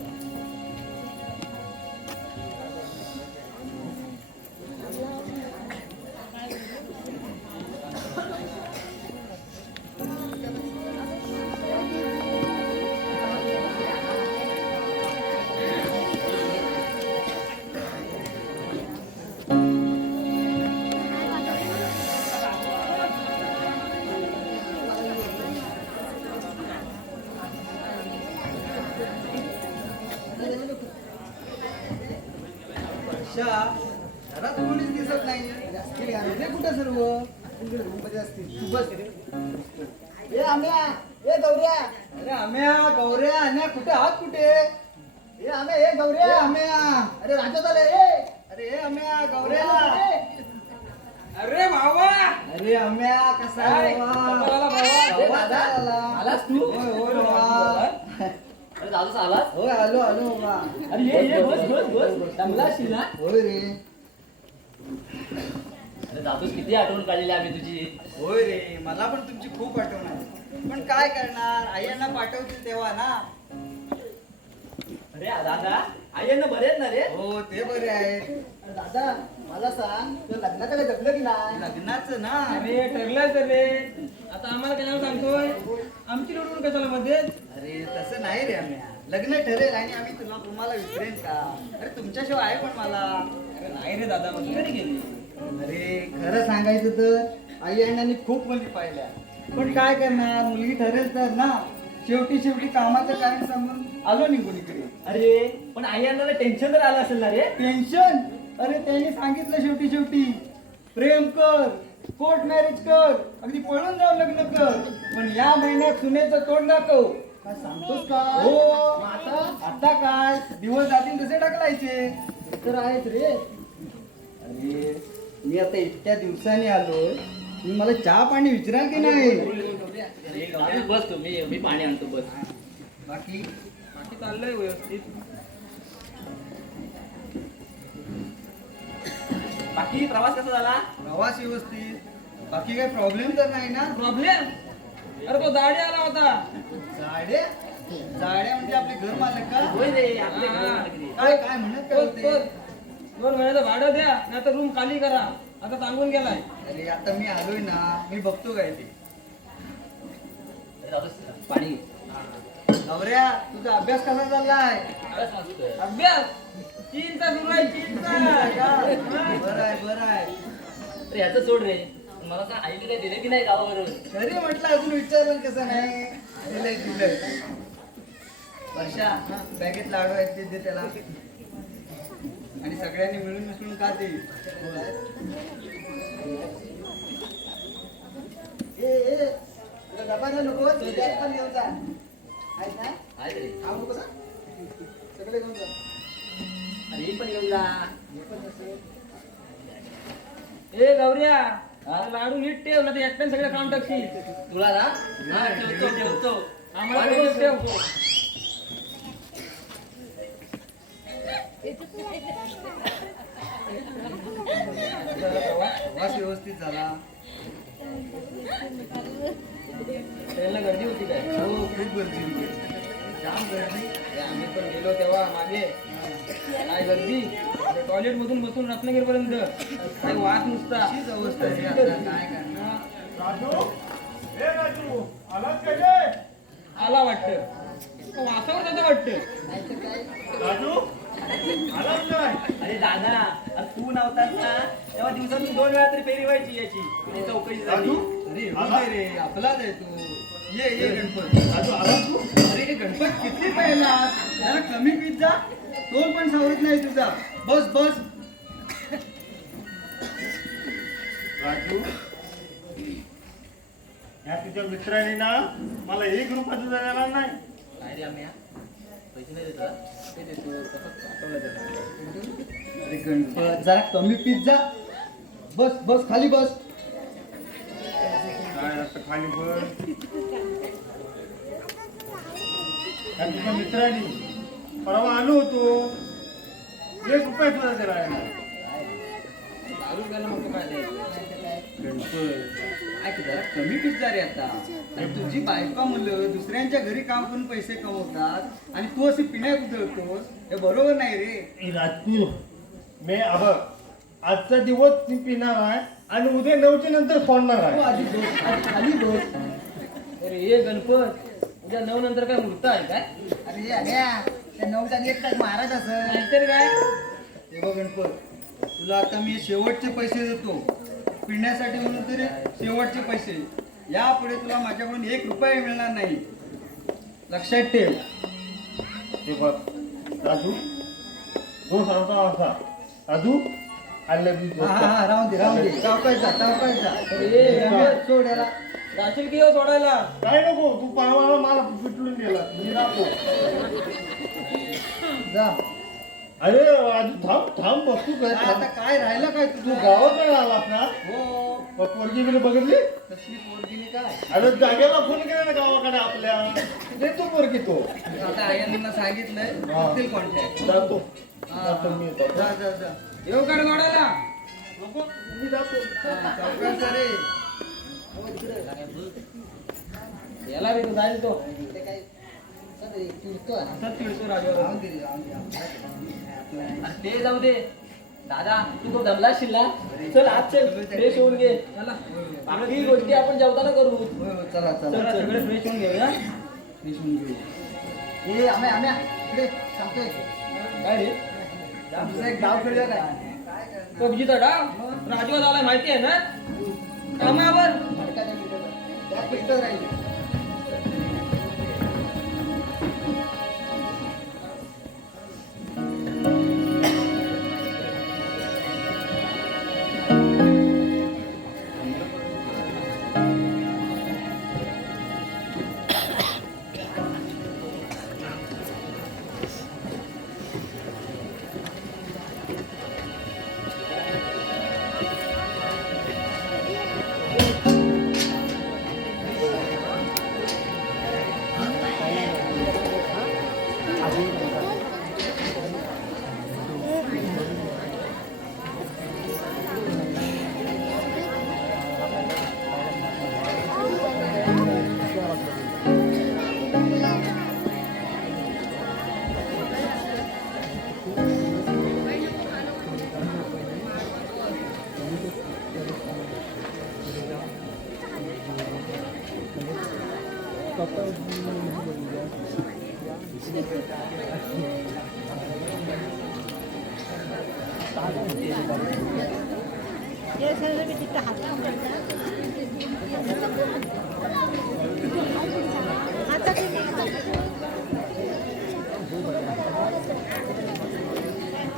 घरात कोणीच दिसत नाही. जास्ती घालवले कुठं सर्व? रूममध्ये असतील. तू बस रे. ए आम्या, ए गौऱ्या. अरे आम्या, गौऱ्या, अन्या कुठे आहात कुठे? ए आम्या, ए गौऱ्या, आम्या. अरे राजा झाले ए. अरे ए आम्या, गौऱ्या. अरे भावा. अरे आम्या कसा आहे काय? बाबा? कपाळाला भावा. अरे दादा, आला. आलास तू? होय बाबा. अरे दादा आलास? होय आलो बाबा. अरे ये बस. दमला असशील ना? होय रे. अरे दादूस किती आठवण काढलेली आम्ही तुझी. होय रे, मला पण तुमची खूप आठवण आहे. पण काय करणार, आईयांना पाठवतील तेव्हा ना. अरे दादा, आईयांना बरे आहेत ना रे? हो ते बरे आहेत. दादा मला सांग, तुझं लग्नाचं काय जगलं की नाही? लग्नाचं ना. अरे ठरलं तर रे. आता आम्हाला काय सांगतोय? आमची निवडून कशाला मध्ये? अरे तसं नाही रे आम्ही. लग्न ठरेल आणि आम्ही तुम्हाला विसरेन का? अरे तुमच्याशिवाय आहे पण मला. अरे नाही रे दादा, मग कधी गेली? अरे खरं सांगायचं तर आई अण्णांनी खूप मुली पाहिल्या, पण काय करणार, मुलगी ठरेल तर ना. शेवटी कामाचं कारण सांगून आलो निघून इकडे. अरे पण आईयांना टेन्शन तर आलं असेल ना रे? टेन्शन? अरे त्यांनी सांगितलं शेवटी प्रेम कर, कोर्ट मॅरेज कर, अगदी पळून जाऊन लग्न कर, पण या महिन्यात सुनेचं तोंड दाखव. काय सांगतोस का? हो. आता काय दिवस जातील तसे ढकलायचे. तर आहेत रे. अरे मी आता इतक्या दिवसांनी आलोय, तुम्ही मला चहा पाणी विचाराल की नाही? अरे बस तू, मी पाणी आणतो बस. बाकी बाकी चाललंय व्यवस्थित. बाकी प्रवास कसा झाला? प्रवास व्यवस्थित, बाकी काही प्रॉब्लेम तर नाही ना? प्रॉब्लेम? अरे तो दाढी आला होता. जाड्या म्हणजे आपले घर मालक का? होय रे, आपले घर मालक रे. काय म्हणत काय होते? 2 महिन्याचं भाडं द्या, नाही तर रूम खाली करा. आता सांगून गेलाय. अरे आता मी आलोय ना, मी बघतो काय ते. अरे दादूस, पाणी घे. नवऱ्या तुझा अभ्यास कसा चाललाय? खरंच मस्त. अभ्यास 3 तास सुरू आहे 3 तास. बरं आहे. अरे ह्याचं सोड रे, मला सांग आईने काही दिले की नाही गावावरून? तरी म्हटलं अजून विचारलं कसं नाही. दिलंय. वर्षा बॅगेत लाडू आहेत ते दे त्याला. आणि सगळ्यांनी मिळून मिसळून खातील. डबा नको पण घेऊन जा. आहेत ना? आहे रे. खाऊ नको ना? सगळे घेऊन जा. अरे ही पण येऊन जा. ए गौऱ्या लाडू नीट ठेव ना ते एकट्याने सगळं खाऊन टाकशील. तुला ना हा, ठेवतो. आम्हाला पण ठेव. प्रवास व्यवस्थित झाला. ट्रेनला गर्दी होती काय? हो खूप गर्दी होती. जाम गर्दी. आम्ही पण गेलो तेव्हा मागे काय गर्दी टॉयलेट मधून बसून रत्नागिरी पर्यंत काय वास नुसता. अशीच अवस्था आहे आता काय करणार. राजू हे राजू आलाच काय रे? आला वाटतं वासावर जातं वाटतं. राजू आलाच काय? अरे दादा, अरे तू नव्हतास ना तेव्हा दिवसातून 2 वेळा तरी फेरी व्हायची याची आणि चौकशी झाली. राजू अरे येऊ दे रे आपलाच आहे तू. ये गणपत. राजू आलास तू? अरे हे गणपत किती पहिला जरा कमी पीत जा. तोल पण सावरत नाही तुझा. बस बस. राजू या तुझ्या मित्राने ना मला 1 रुपया सुद्धा देणार नाही. काय रे आम्ही पैसे नाही देतो. ते देतो कसं आठवलं त्याला. अरे गणपत जरा कमी पीत जा. बस बस खाली बस. काय असं खाली बस. या तुझ्या मित्राने परवा आलो होतो 1 रुपया सुद्धा दिला नाही. दारू प्यायला मग काय द्यायचं? गणपत ऐक जरा कमी पीत जा रे आता. आणि तुझी बायका मुलं दुसऱ्यांच्या घरी काम करून पैसे कमवतात आणि तू अशी पिण्यात उधळतोस हे बरोबर नाही रे. राजपूत मी आजचा दिवस मी पिणार आहे आणि उद्या 9च्या नंतर सोडणार तू आहे. आधी बस आधी खाली बस. अरे ये गणपत उद्या 9 नंतर काय मूर्त आहे काय? अरे अड्या त्या 9चा दिवस काय महाराज असं. नाहीतर काय? हे बघ गणपत तुला आता मी शेवटचे पैसे देतो पिण्यासाठी म्हणून तरी शेवटचे पैसे. यापुढे तुला माझ्याकडून 1 रुपया मिळणार नाही. लक्षात ठेव. हे बघ राजू तो सांगतो असा राजू आय लव्ह यू. हा हा हा, राहून दे चौकायचा अरे गणपत सोड याला. जाशील की हो सोडायला? काय नको तू परवा मला पिटलून गेला मी राहतो. जा. अरे राजू थांब थांब बस तू काय काय आता काय राहिलं काय तू तुझं गावाकडे आलास ना? हो. मग पोरगी बिरगी बघितली? कसली पोरगीने काय अरे जागेला फोन केला ना गावाकडे आपल्या देतो पोरगी तो. आता आयांना सांगितलंय हा. करतील कॉन्टॅक्ट. जातो जातो मी येतो. जा जा जा. येऊ का रे सोडायला? नको मी जातो. चौकायचा रे. याला रे तू जाईल तो. तुरतो असंच चिडतो राजू. राहून दे, राहून दे. अरे ते जाऊ दे दादा, तू तो दमला असशील ना. चल आज चल फ्रेश होऊन घे. चला बाकी गोष्टी आपण जेवताना करू. हो, हो, चला चला चला सगळे फ्रेश होऊन घेऊया. निशून घेऊ. ए आम्या इकडे सांगतोय. काय रे? आमचा एक गाव खेळूया काय? पबजीचा डाव राजू आलाय माहिती आहे ना? कामावर त्या पिक्चर राहील.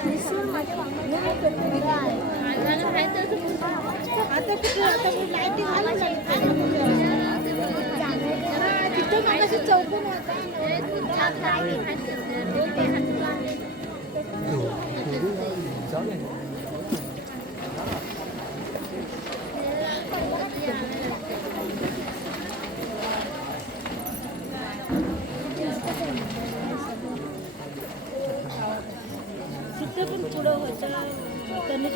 त्रिशूल पण पुढं होतं त्यांनी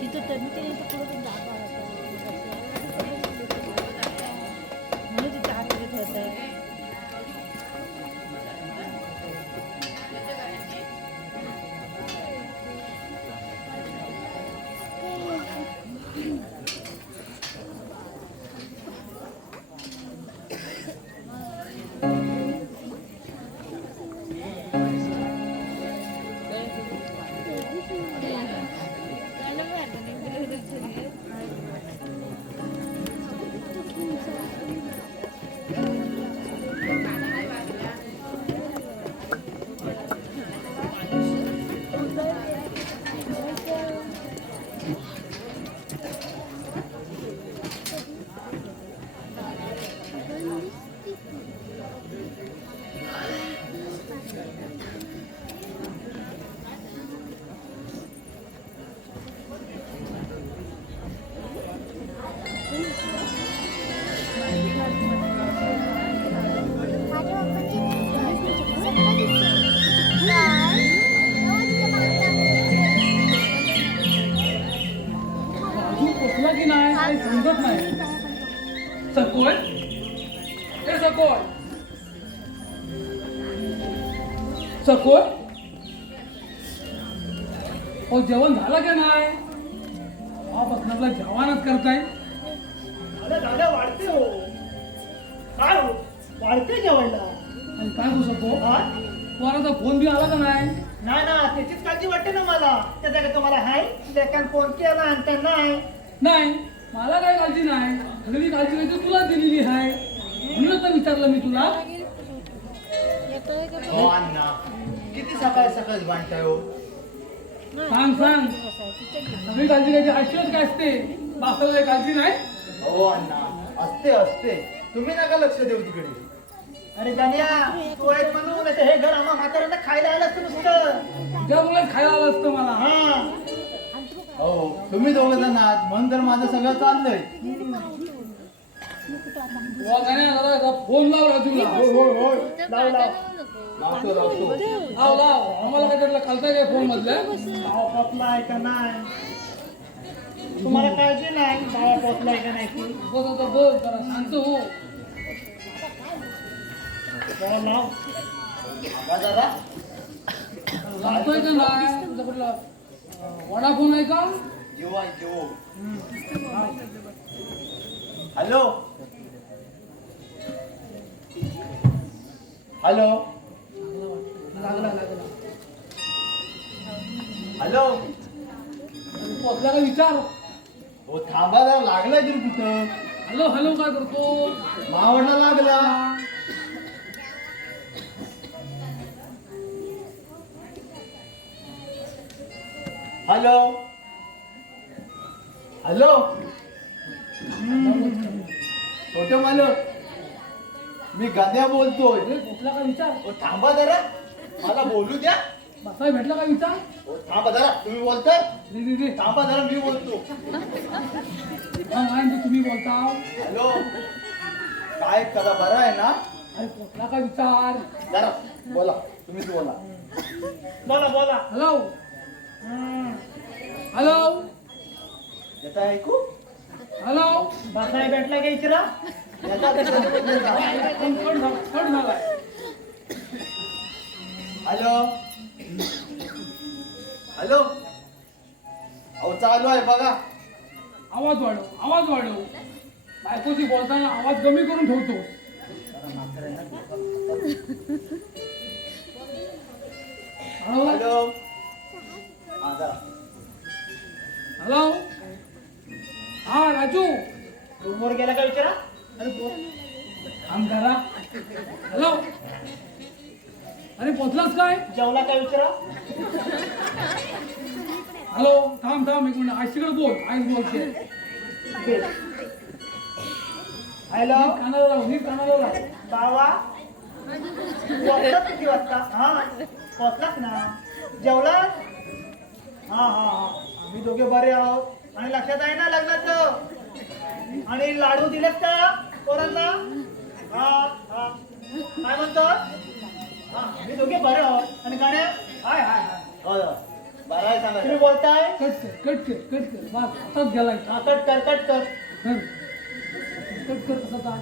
तिथं त्यांनी पुढं पण जागा म्हणून तिथे आत होतं. अजून पोचला की नाही काही समजत नाही. सकोय हे सकोय सकोय हो जेवण झालं की नाही? आपण आपला जेवणच करताय. दादा दादा वाढते हो. काय हो वाढते जेवायला. आणि काय होऊ सको हा? पोराचा फोन बी आला का नाही? नाही ना त्याचीच काळजी वाटते ना मला. त्याचा काय तुम्हाला हाय लेखान फोन केला आणि त्यांना आहे. नाही मला काही काळजी नाही. सगळी काळजी नाही तुला दिलेली आहे म्हणून तर विचारलं मी तुला. हो अण्णा किती सकाळी सकाळी बांधताय हो. सांग सांग सगळी काळजी घ्यायची आश्चर्य काय असते बासाला काळजी नाही. हो अण्णा असते असते तुम्ही नका लक्ष देऊ तिकडे. अरे जाण्या तू आहेस म्हणून नाही तर हे घर आम्हा म्हाताऱ्यांना खायला आलं असतं नुसतं. तुझ्या मुलात खायला आलं असतं मला. हा हो तुम्ही दोघं जण आहात म्हणून तर माझं सगळं चाललंय. वा गाण्या जरा फोन लाव राजूला. होय होय होय लाव लाव. लावतो लावतो. लाव लाव आम्हाला काय त्यातला कळतंय काय फोन मधल्या. भाव पोचलाय का नाही तुम्हाला काळजी नाही. भावा पोचलाय का नाही ती. बस आता बस जरा शांत हो. लाव लाव. आवाज जरा लागतोय का नाही तुझा कुठला वडा फोन आहे का? जेवा जेवो. हॅलो हॅलो लागला लागला. हॅलो पोचला का विचार. हो थांबा जरा लागलाय तरी कुठं. हॅलो हॅलो काय करतो. मावडला लागला. हॅलो हॅलो छोटे मालक मी गाद्या बोलतोय. अरे पोचला का विचार. हो थांबा जरा मला बोलू द्या. बसाय भेटला का विचार. हो थांबा जरा तुम्ही बोलताय. रे थांबा जरा मी बोलतो. तुम्ही बोलताव. हॅलो काय करा बरं आहे ना. अरे पोचला का विचार. जरा बोला तुम्हीच बोला. बोला बोला. हॅलो हॅलो येत ऐकू. हॅलो बसाय भेटला का इचरा. याचा त्याच्यामध्ये जा. कट झालाय. हॅलो हॅलो अहो चालू आहे बघा. आवाज वाढव. बायकोशी बोलताना आवाज कमी करून ठेवतो. हॅलो हॅलो हा जा. हॅलो हा राजू रूमवर गेला का विचारा. अरे काम करा. हॅलो अरे पोचलास काय? जेवला काय विचारा. हॅलो थांब एक मिनिट. आईशीकडे बोल. आईच बोलते. हॅलो कानाला लाव. बावा पोहोचलात किती वाजता. हा पोहोचलात ना. जेवलात. हा आम्ही दोघे बरे आहोत. आणि लक्षात आहे ना लग्नाचं. आणि लाडू दिलेत का पोरांना. हा काय म्हणतो. हा आम्ही दोघे बरे आहोत. आणि गाड्या हाय हो बरं आहे सांगा. तुम्ही बोलताय. कट कर. बस आताच गेलाय. हा कट कर कट कर तसं काय.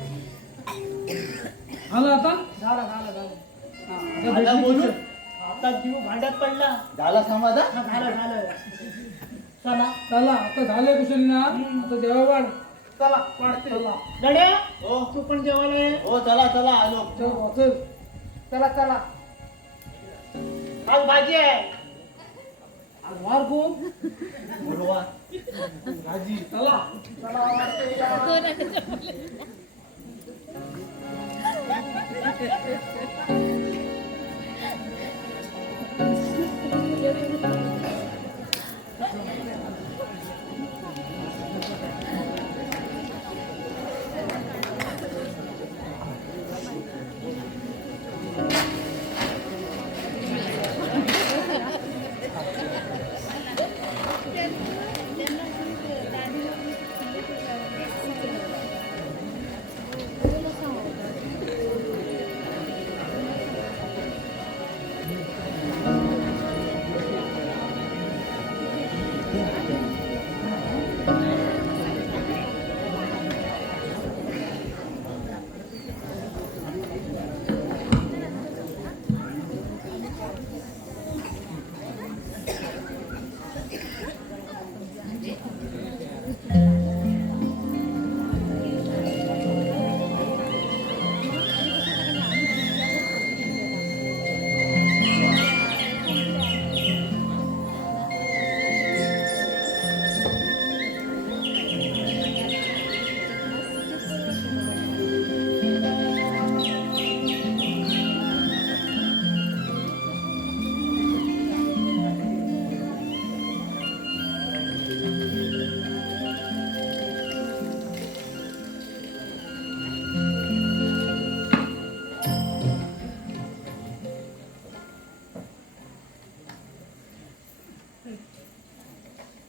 आलं आता. झालं हा, आता आता भेटली बोलू. कुठे? आता जीव भांड्यात पडला. झाला समाधान. हा, झालं चला आता झाले कुशली ना. आता जेव्हा वाढ. चला वाढते. गड्या हो तू पण जेवायला ये. हो चला आलो. चल. चला आज भाजी आहे. आज वार कोण? गुरुवार. भाजी. चला. कोण आहे?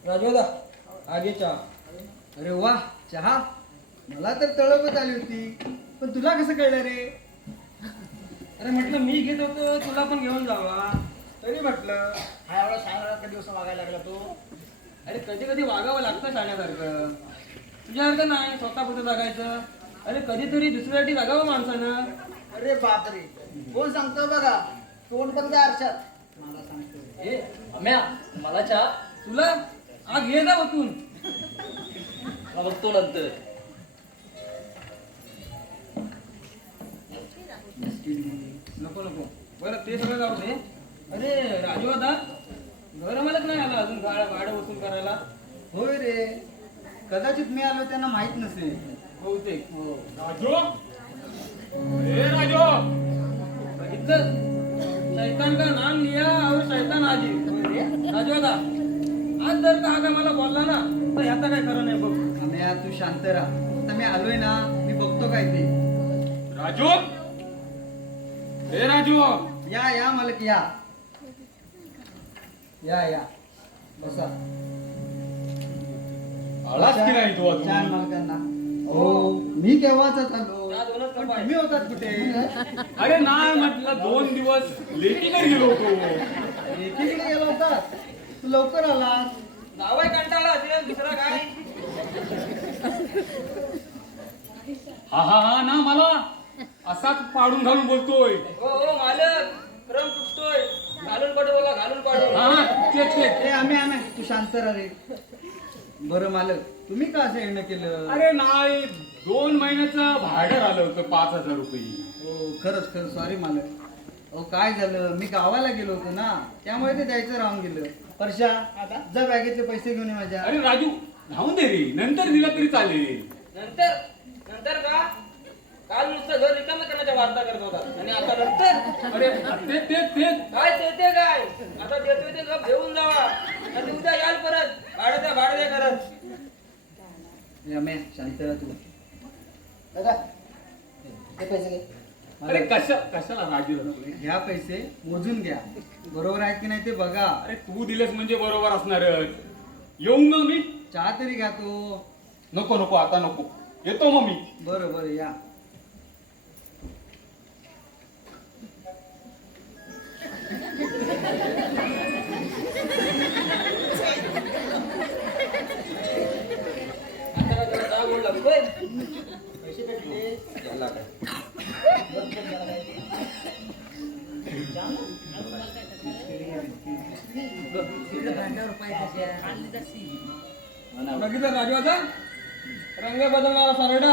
राजोदा आगे चहा. अरे वा चहा. मला तर तळपत आली होती पण तुला कसं कळलं रे. अरे म्हटलं मी घेत होतो तुला पण घेऊन जावा. तरी म्हटलं हा एवढा शाळा कधी दिवस वागायला लागला तो. अरे कधी वागावं लागतं शाण्यासारखं. तुझ्यासारखं नाही स्वतःपुरतं जगायचं. अरे कधीतरी दुसऱ्यासाठी जगावं माणसानं. अरे बापरे कोण सांगतो बघा. तोंड बघ आरशात. मला सांगतो ए अम्या मला चहा. तुला आज घे जा बघून. मला बघतो नंतर. नको बरं ते सगळं जाऊ दे. अरे राजू आता घर मालक नाही आला अजून भाडं वसूल करायला. होय रे कदाचित मी आलो त्यांना माहित नसेल बहुतेक. हो. राजू बघितलं शैतान का नाम लिया और शैतान आजी. राजू आता आज जर का हा काय मला बोलला ना तर ह्याचा काय खरं नाही बघ. अम्या तू शांत राहा. आता मी आलोय ना मी बघतो काय ते. राजू या मालक या बसा. आलास की नाही तू अजून? छान मालकांना. हो मी केव्हाच आलो. या दोनच पण कप आहे. तुम्ही होतात कुठे. अरे नाही म्हटलं 2 दिवस लेकीकडे गेलो होतो. एकीकडे गेला होता तू लवकर आलास. जावाय कंटाळा असेल दुसरा काय. हा हा हा ना मला असाच पाडून घालून बोलतोय. हो हो मालक, क्रम चुकतोय. घालून पाडू बोला, घालून पाडू. हा तेच तेच. ए आम्ही तू शांत राहा रे. बरं मालक, तुम्ही का असं येणं केलं? अरे नाही 2 महिन्याचं भाडं आलं होतं 5,000 रुपये. हो खरंच सॉरी मालक. अहो काय झालं, मी गावाला गेलो होतो ना, त्यामुळे ते द्यायचं राहून गेलं. परशा, जा बॅगेतले पैसे घेऊन ये माझ्या. अरे राजू राहून दे रे, नंतर दिला तरी चालेल. नंतर नंतर का? काल नुसतं घर रिकामं करण्याच्या वार्ता करत होता आणि आता नंतर अरे ते ते ते काय देते काय? आता देतोय ते गप घेऊन जावा. आणि उद्या याल परत. भाडं द्या करत. रम्या शांत राहा तू. दादा हे पैसे घे. अरे कशाला राजू राहतोय? घ्या पैसे, मोजून घ्या. बरोबर आहे की नाही ते बघा. अरे तू दिलेस म्हणजे बरोबर असणारच. येऊन मग मी? चहा तरी घ्या तो. नको नको आता नको, येतो मग मी. बरं या. आता काय त्याला जाग ओढ लागतोय? पैसे भेटले. याला काय? बघितलं राजू आता रंग बदलणारा सरडा.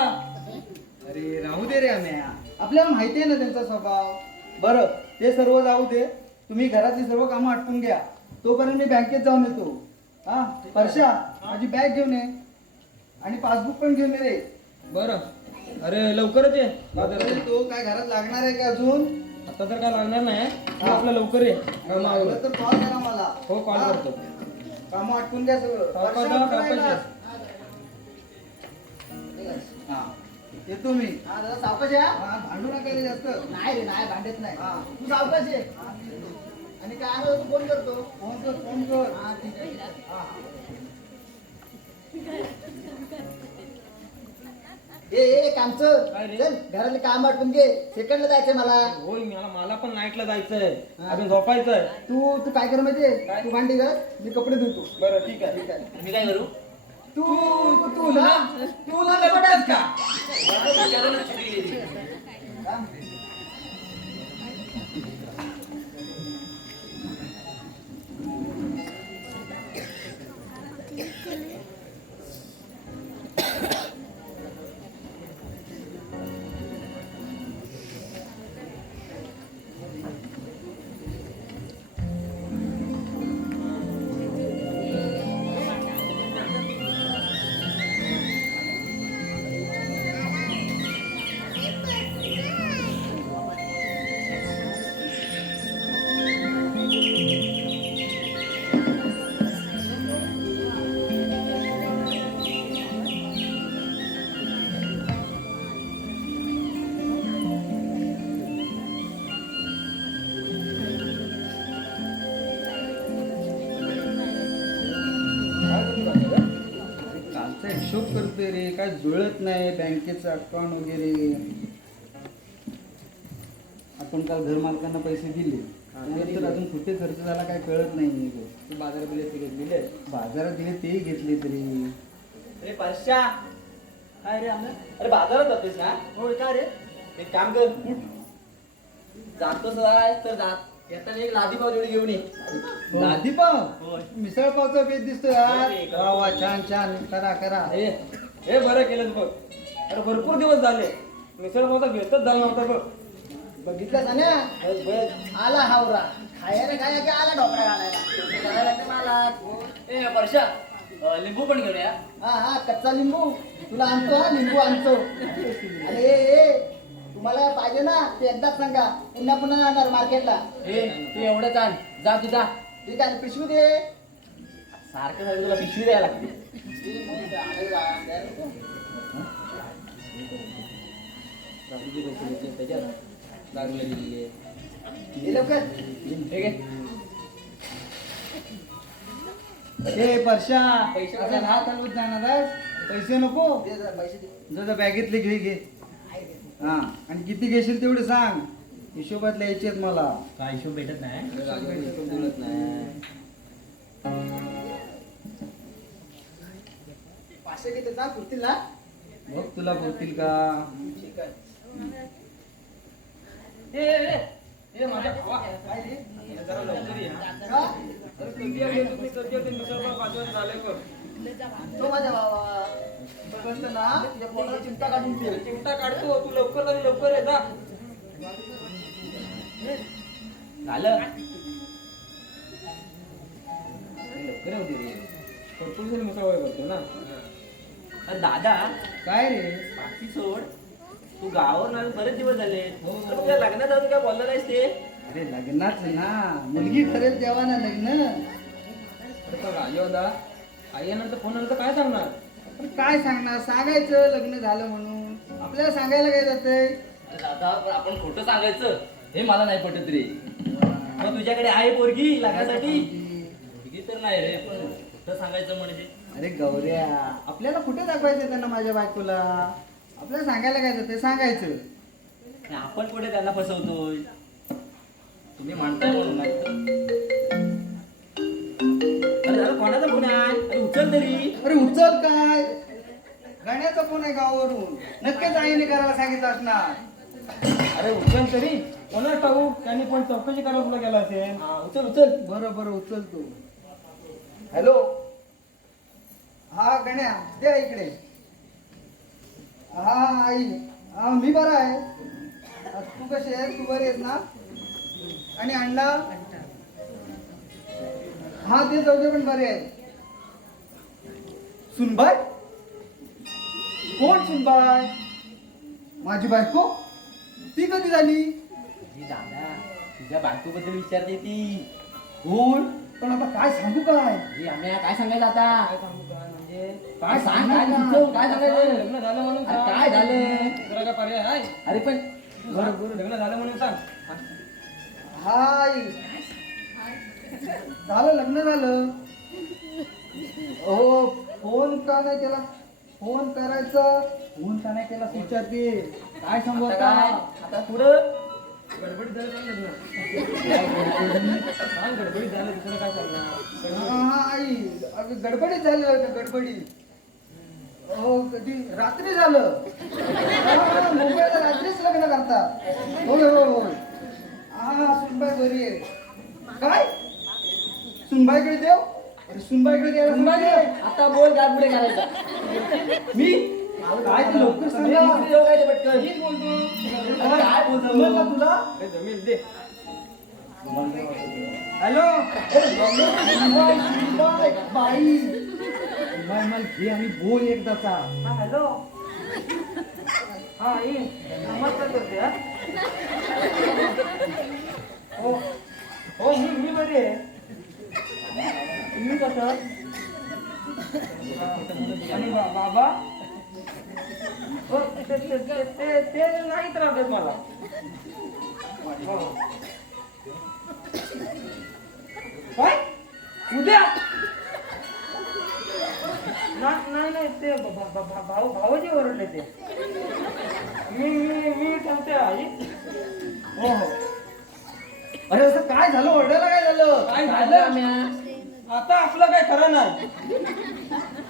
अरे राहू दे रे आम्या, आपल्याला माहिती आहे ना त्यांचा स्वभाव. बरं ते सर्व जाऊ दे, तुम्ही घरातली सर्व कामं आटपून घ्या. तोपर्यंत मी बँकेत जाऊन येतो. हा परशा, माझी बॅग घेऊन ये आणि पासबुक पण घेऊन ये रे. बरं. अरे लवकरच ये बाजारात. तो काय घरात लागणार आहे का अजून? आता तर काय लागणार नाही. आपलं लवकर ये. कामं आवरलं. लागलं तर कॉल करा मला. हो कॉल हा? करतो. कामं आटपून घ्या सगळं. सावकाश परशा, जा, कुठं सावकाश राहिलास? हा येतो मी. हा दादा सावकाश या. हा, भांडू नका रे जास्त. नाही रे नाही भांडत नाही. हा. तू सावकाश ये. आणि काय आलं तू फोन करतो. फोन कर. हा ठीक आहे. हा. ए कामचं काय रे? चल घरातले काम आटपून घे. सेकंडला जायचंय मला. होय मला पण नाईटला जायचंय. अजून झोपायचंय. तू काय कर माहितीये, काय? तू भांडी घाल, मी कपडे धुतो. बरं ठीक आहे. ठीक आहे. मी काय करू? तू ना लपटास का? विचारूनच सुट्टी गेली. कालचा हिशोब करतोय रे, काय जुळत नाही. बँकेचं अकाउंट वगैरे. आपण काल घर मालकांना पैसे दिले, त्यानंतर अजून कुठे खर्च झाला काय कळत नाही. तू बाजारात दिले ते दिले. बाजारात दिले तेही घेतले तरी. अरे परश्या, काय रे आम्ही? अरे बाजारात जातोस ना? होय का रे? एक काम कर, जातोस आहे तर जात येताना एक लादी पाव घेऊन ये. लादी पाव? होय. मिसळ पावचा बेत दिसतोय यार. होय. वा वा, छान छान. करा. हे बरं केलं बघ. अरे भरपूर दिवस झाले मिसळ पावचा भेटच झाला नव्हता बघ. बघितलं ना? बस बस. आला हावरा खायला काय की आला ढोकळा घालायला. करायला लागते मला. ए परश्या, लिंबू पण घेऊन या. हा कच्चा लिंबू तुला आणतो. हा लिंबू आणतो. अरे तुम्हाला पाहिजे ना ते एकदाच सांगा. पुन्हा जाणार मार्केटला. ए तू एवढंच आण, जा तू जा. ठीक आहे पिशवी दे. सारखं सारखं तुला पिशवी द्यायला लागते. राजूचे पैसे घेतले त्याच्यात लागले दिलेले. हे लवकर. ठीक आहे. हे परशा, पैसे आता हात हलवत जाणार आहे. पैसे नको. दे जरा पैसे दे. जरा बॅगेतले घे. हा, आणि किती घेशील तेवढे सांग. हिशोबात लिहायचे आहेत मला. काय हिशोब भेटत नाही. हिशोब बोलत नाही. 500 घेते ना पुरतील ना? बघ तुला बोलतील का? ए माझ्या भावा काय रे? जरा लवकर ये हा. अरे कधी आले तुम्ही कधी आले निसर्ग बाजूला झाले कर तो माझ्या भावा बघत ना तुझ्या पोटाला चिंता काढून ठेव. चिमटा काढतो तू लवकर ये जा झालं लवकर होती रे करतो मिसळ करतो ना अरे दादा काय रे? बाकी सोड तू गावावर आला बरेच दिवस झाले तर तुझ्या लग्नात जाऊन काय बोलला नाहीस ते? अरे लग्नाच ना, मुलगी ठरेल तेव्हा ना लग्न. राजोदा आई येणार फोन आला तर काय सांगणार पण काय सांगणार, सांगायचं लग्न झालं म्हणून. आपल्याला सांगायला काय जातंय? दादा पण आपण खोटं सांगायचं हे मला नाही पटत रे. मग तुझ्याकडे आहे पोरगी लग्नासाठी? पोरगी तर नाही रे, पण खोटं सांगायचं म्हणजे अरे गौऱ्या, आपल्याला कुठे दाखवायचं त्यांना माझ्या बायकोला? आपल्याला सांगायला काय जातंय, सांगायचं. आणि आपण कुठे त्यांना फसवतोय? तुम्ही म्हणताय म्हणून अरे दादा कोणाचा फोन आहे? अरे उचल तरी. अरे उचल काय, गाण्याचा फोन आहे गावावरून. नक्कीच आईने करायला सांगितलं असणार. अरे उचल तरी कोणाला टाकू त्यांनी पण चौकशी करायला तुला गेला असेल हा, उचल उचल. बरं उचल तू. हॅलो, हा गण्या दे इकडे. हा आई, हा मी बरा आहे. तू कशी आहे? तू बरी आहेस ना? आणि अण्णा? हा ते चौघे पण बरे आहेत. सुनबाई? कोण सुनबाई? माझी बायको? ती कधी झाली? अरे दादा तुझ्या बायकोबद्दल विचारते ती. कोण? पण आता काय सांगू काय? अरे आम्ही काय सांगायचं आता? काय सांगू काय म्हणजे काय सांग, काय सुचव, काय सांगायचं? लग्न झालं म्हणून अरे सांग. काय झालं? दुसरा काय पर्याय आहे अरे पण बरोबर लग्न झालं म्हणून सांग हाय, झालं लग्न झालं. हो, फोन का नाही केला? फोन करायचा, फोन का नाही केला विचारते. काय सांगू आता काय? आता? आता पुढं गडबडीत झालं ना लग्न सांग गडबडीत झालं दुसरं काय सांगणार हा आई, अगं गडबडीत झालं लग्न, गडबडीत. हो, कधी रात्री झालं. हा, मुंबईला रात्रीच लग्न करतात. होय होय होय. हा, सुनबाई बरी आहे. काय? सुनबाईकडे देव? अरे सुनबाईकडे द्यायला सांगितलं? आता बोल काय पुढे करायचं? मी काय ते लवकर सांगा. काय ते पटकन? मीच बोलतो काय बोलतो? जमेल का तुला? अरे जमेल दे हॅलो, बाई मला घे आणि बोल एकदाचा. हॅलो हा ये नमस्कार करते हा हो हो मी बरी आहे तुम्ही कसं आणि बाबा हो ते नाही त्रास मला हो. काय उद्या नाही ते भाऊजी ओरडले ते मी सांगते आई हो हो. अरे असं काय झालं? ओरडायला काय झालं? काय झालं आता आपलं काय खरं नाही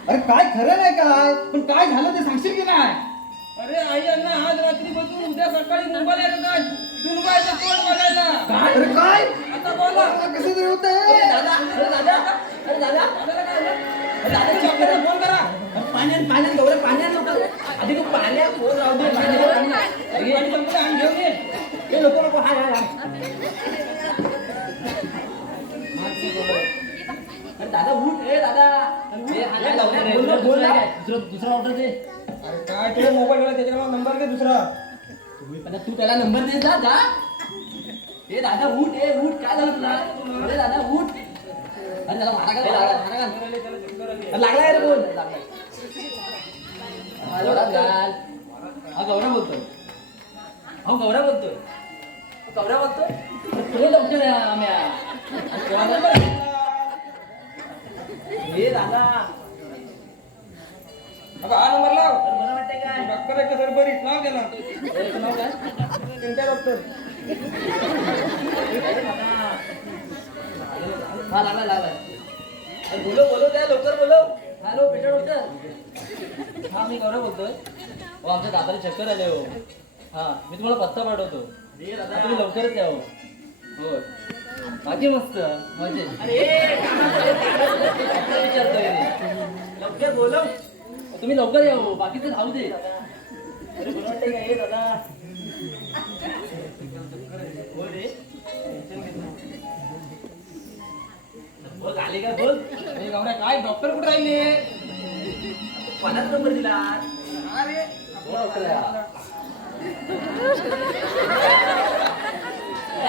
अरे काय खरं नाही काय, पण काय झालं ते सांगशील की नाही? अरे आई यांना आज रात्री बसून उद्या सकाळी मुंबईला येतात सुनबाईचं तोंड बघायला काय? अरे काय? आता बोला कसं तरी होतंय? दादा अरे दादा अरे दादा आपल्याला काय झालं? अरे दादा डॉक्टरला फोन करा पाण्यात गौरव पाण्यात लवकर आधी तू पाण्यात फोन राहू दे अरे पाणी संपलं आणि घेऊन ये हे नको हाय हाय अरे दादा उठ रे दादा. दुसरा ऑर्डर दे. अरे काय ते मोबाईल त्याच्यावर नंबर घे दुसरा तू त्याला नंबर दे जा जा. ए दादा उठ काय झालं तुला? अरे दादा उठ. अरे दादा मारा लागला रे बोल हा गौरव बोलतोय. हो गौरव बोलतोय. तो लवकर आम्या हे दादा अगं हा नंबर लाव बरं वाटतंय काय? डॉक्टर आहे कसं बरी नाव द्या ना त्याचं नाव काय? चिंता डॉक्टर हा लागलाय. बोलो त्या लवकर बोलो. हॅलो पेटर डॉक्टर. हा मी गौरव बोलतोय. हो आमच्या दादाला चक्कर आले हो. हा मी तुम्हाला पत्ता पाठवतो. तुम्ही लवकरच या हो. हो बाकी मस्त मजेत. विचारतोय लवकर बोलव. तुम्ही लवकर या हो बाकीचं राहू दे. अरे बरं वाटतंय का हे दादा? बोल रे. टेन्शन घेत नाही. बोल आले का बोल. अरे गौऱ्या काय डॉक्टर कुठे राहिले? कोणाचा नंबर दिला? अरे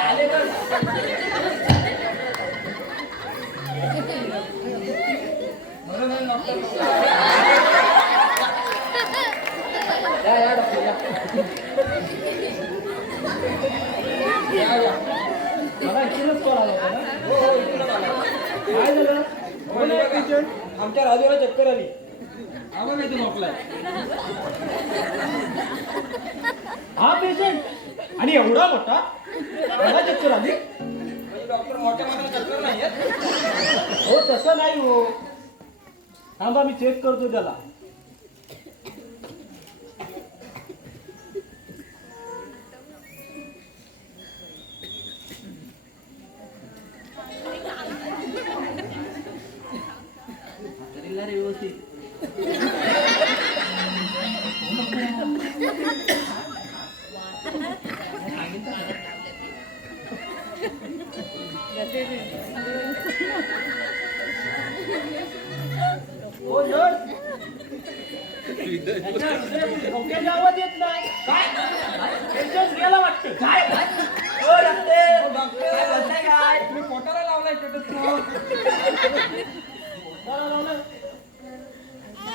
आले का? म्हणून डॉक्टर या डॉक्टर या. मला इथूनच कॉल आला होता ना. हो इकडे आला. काय झालं? कोण आहे पेशंट? आमच्या राजूला चक्कर आली. आवाज येतो झोपलाय. हा पेशंट आणि एवढा मोठा मला चक्कर आली. म्हणजे डॉक्टर मोठ्या मोठ्या चक्कर नाही आहेत. हो तसं नाही हो. थांबा मी चेक करतो त्याला. करील रे व्यवस्थित. हो नर्स. त्याच्या हृदयातून ठोक्याचा आवाज येत नाही. काय? पेशंट गेला वाटतं. काय हो डॉक्टर काय बोलताय काय? तुम्ही पोटाला लावलाय स्टेटस्कोप.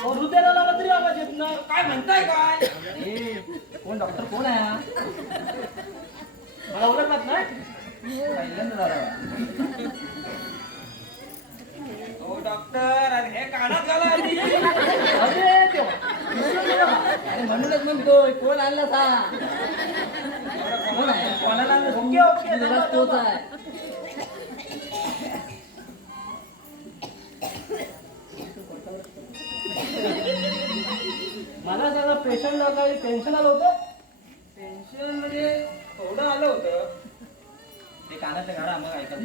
हृदयाला लावला तरी आवाज येत नाही. काय म्हणताय काय? ए, कोण डॉक्टर कोण आहे हा? मला ओळखत नाही. पहिल्यांदा झाला. हो डॉक्टर अरे हे कानात घाला आधी. अरे देवा. अरे म्हणूनच म्हणतोय कोण आणला सा? कोण आहे? कोणाला आणलं? ओके ओके जरा तोच आहे. मला जरा पेशंटला काही टेन्शन आलं होतं. टेन्शन म्हणजे थोडं आलं होतं. ते कानातले घाला मग ऐका.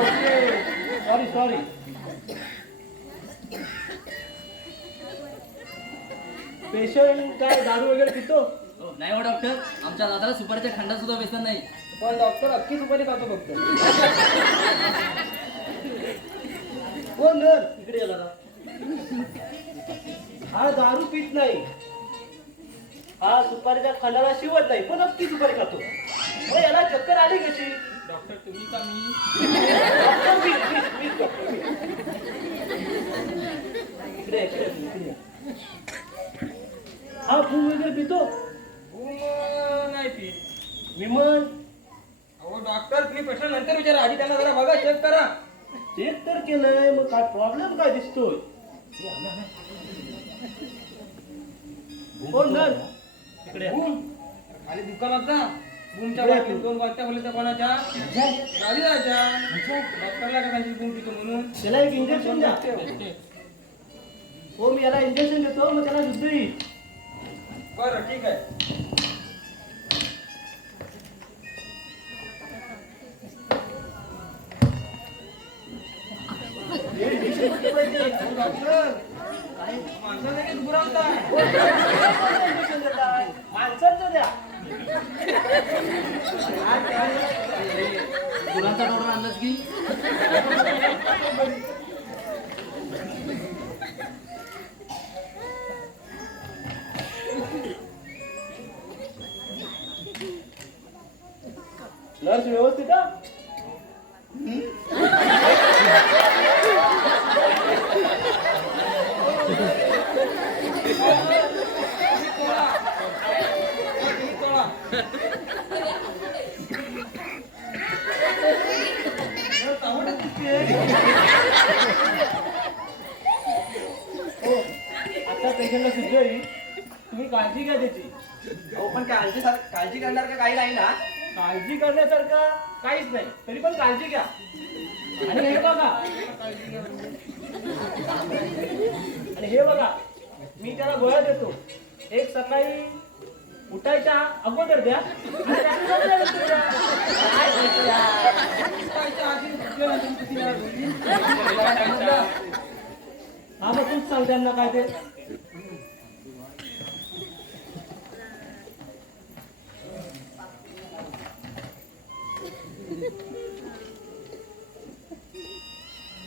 Okay sorry sorry. पेशंट काय दारू वगैरे पितो? हो, नाही हो डॉक्टर आमच्या दादाला सुपारीच्या खंडात सुद्धा व्यसन नाही. पण डॉक्टर अख्खी सुपारी खातो फक्त. हो नर इकडे गेला ना. हा दारू पित नाही. हा सुपारीच्या खंडाला शिवत नाही पण अख्खी सुपारी खातो. अरे याला चक्कर आली कशी? डॉक्टर तुम्ही का मी? डॉक्टर, मीच डॉक्टर. इकडे इकडे. हा फूल वगैरे पितो? घुम नाही पीत. विमल अहो डॉक्टर तुम्ही प्रश्न नंतर विचारा आधी त्यांना जरा बघा चेक करा. चेक तर केलंय मग काय प्रॉब्लेम काय दिसतोय? कोण नर इकडे घुम खाली दुकानात जा. घुमच्या बाटलीत 2 बाटल्या खोलीच्या कोणाच्या गाडी जायच्या. डॉक्टरला काय सांगितलं घुम पितो म्हणून. त्याला एक इंजेक्शन द्या. हो मी याला इंजेक्शन देतो मग त्याला शुद्ध येईल. बरं ठीक आहे. डॉक्टर माणसाला लगेच गुरावताय. माणसांचं द्या. गुरांचा डॉक्टर आणलाच की नर्स व्यवस्थित हा? हो आता पेशंटला शुद्ध येईल. तुम्ही काळजी घ्या त्याची. हो पण काळजी करणार का काही नाही ना. काळजी करण्यासारखं काहीच नाही तरी पण काळजी घ्या. आणि हे बघा आणि हे बघा मी त्याला गोळ्या देतो एक सकाळी उठायच्या अगोदर द्या आणि रात्री झोपल्यानंतर द्या. काय बोलतोय? उठायच्या आधी झोपल्यानंतर किती वेळा बोलली? हा मग तूच सांग त्यांना काय ते.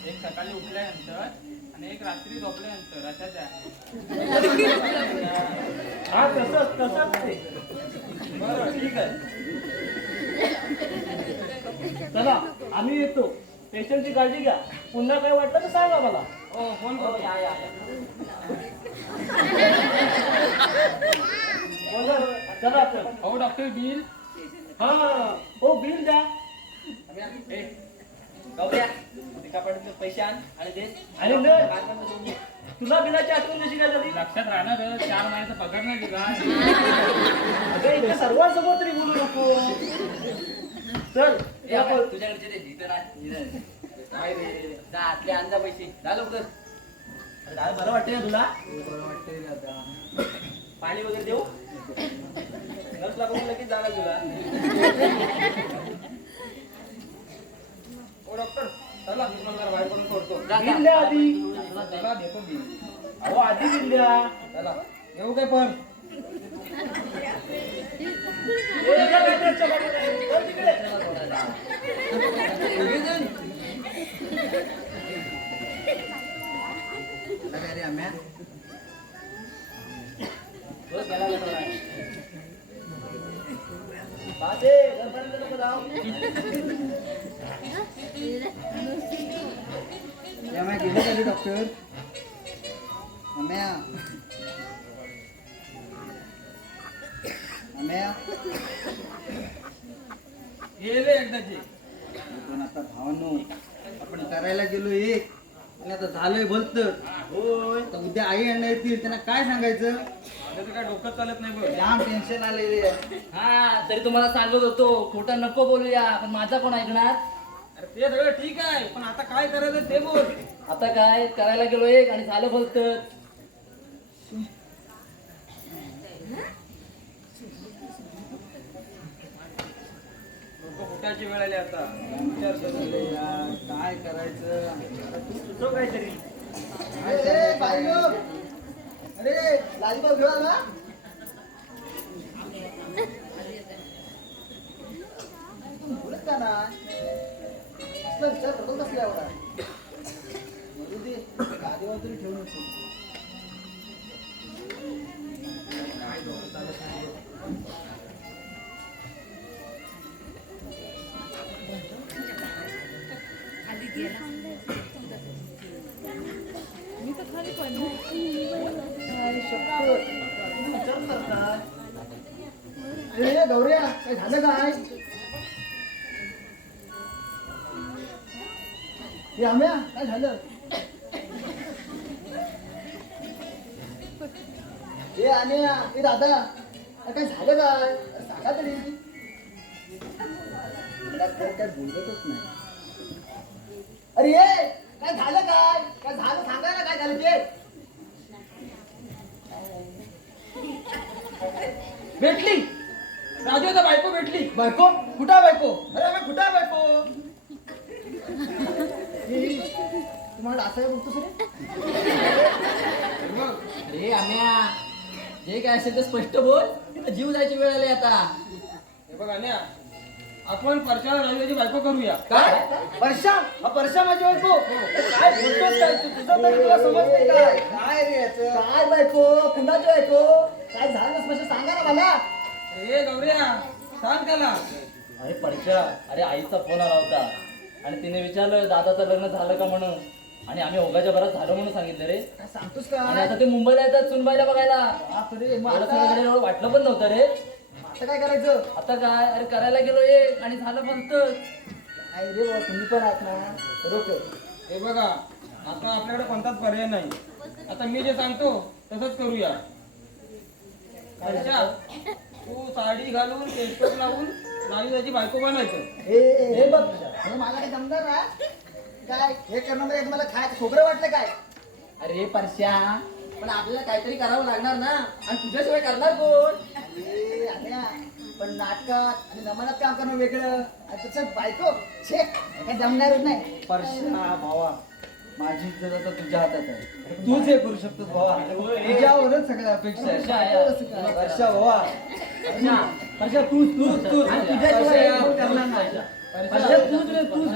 एक सकाळी उठल्यानंतर आणि एक रात्री झोपल्यानंतर अशा द्या. हा तसंच ते. बरं ठीक आहे. चला आम्ही येतो. पेशंटची काळजी घ्या. पुन्हा काय वाटलं तर सांगा मला. हो फोन हो, करतो. या. चला चल. हो डॉक्टर बिल. हा हो बिल द्या. ए, गौऱ्या, पिकापडचे पैसे आण आणि दे. आणि दे. काय पण देऊन दे. तुला बिलाची आठवण कशी काय झाली? लक्षात राहणार 4 महिन्याचा पगार नाही दिला. अगं इथे सर्वांसमोर तरी बोलू नको. चल ए, आपण तुझ्याकडचे ते जिथं नाही काय रे, जा आतले आण जा पैसे. जा लवकर. अरे दादा बरं वाटतंय का तुला? पाणी वगैरे देऊ? नस लागून लगेच जागा तुला. हो डॉक्टर चला मी तुम्हाला बाहेर पडून सोडतो. जा, बिल द्या आधी. चला देतो बिल. अहो आधी बिल द्या. चला येऊ काय पण. तुझ्या वेतनच्या बाबतीत चल तिकडे. बस गेला बरोबर. बाजे, घरपर्यंत नको जाऊ. गेले झाले डॉक्टर. अम्या गेले एकदाची. पण आता भावांनो आपण करायला गेलो एक आणि आता झालंय भलतं. होय तर उद्या आई अण्णा येतील त्यांना काय सांगायचं. माझं तर काय डोकं चालत नाही बघ. जाम टेन्शन आले रे. हा तरी तुम्हाला सांगत होतो खोटं नको बोलूया, पण माझा कोण ऐकणार? अरे ते सगळं ठीक आहे पण आता काय करायचं ते बोल. आता काय करायला गेलो एक आणि झालं बोलतं. लोक कुठाची वेळ आली आता. विचार करू. यार, काय करायचं. सुचव काहीतरी. अरे लालीबाग घेऊ आला. बोलत का ना असला विचार करतो कसला एवढा. मरू दे, गादीवर तरी ठेवून येतो. मी तर खाली पडलो. विचार करताय. अरे गौऱ्या काय झालं काय. हे आम्या काय झालं. हे आण्या हे दादा काय झालं काय. अरे सांगा तरी. मला तर काय बोलतच नाही. अरे ये काय झालं काय. काय झालं सांगा ना काय झालं ते. भेटली राजूचा बायको भेटली. बायको कुठं आहे बायको. अरे आम्ही कुठं आहे बायको. तुम्हाला असं बोलतो सर. अरे आम्या, जे काय असेल ते स्पष्ट बोल. जीव जायची वेळ आली आता. हे बघ अन्या आपण परशाला राजूची बायको करूया. काय वर्षा हा वर्षा माझी बायको. काय बोलतोस काय तू. तुझं तरी तुला समजतंय काय. काय रे याचं. काय बायको कुणाची बायको. काय झालं स्पष्ट सांगा ना मला. हे गौऱ्या सांग त्याला. अरे परशा, अरे आईचा फोन आला होता आणि तिने विचारलं दादाचं लग्न झालं का म्हणून, आणि आम्ही ओघाच्या भरात झालं म्हणून सांगितलं रे. काय सांगतोस आणि काय. आता ते मुंबईला येतात सुनबाईला बघायला. बापरे मग मला आता सगळीकडे एवढं वाटलं पण नव्हतं रे. आता काय करायचं. आता काय, अरे करायला गेलो एक आणि झालं बोलतं. काय रे बाबा तुम्ही पण आहात ना बरोबर. हे बघा आता आपल्याकडे कोणताच पर्याय नाही. आता मी जे सांगतो तसंच करूया. परशा तू साडी घालून केसटोप लावून राजूची बायको बनायचं. हे बघ हे मला काय जमणार ना. काय हे करणं म्हणजे तुम्हाला खायचं खोबरं वाटलं काय. अरे परश्या, पण आपल्याला काहीतरी करावं लागणार ना, आणि तुझ्याशिवाय करणार कोण? अरे आल्या, पण नाटकात आणि नमनात काम करणं वेगळं आणि तसं बायको छे काय जमणारच नाही. परशा भावा, माझी इज्जत आता तुझ्या हातात आहे. तूच हे करू शकतोस भावा. तुझ्यावरच सगळ्या अपेक्षा आहे. वर्षा भावा, वर्षा तूच आणि तुझ्याशिवाय हे कोण करणार नाही. वर्षा तूच रे, तूच.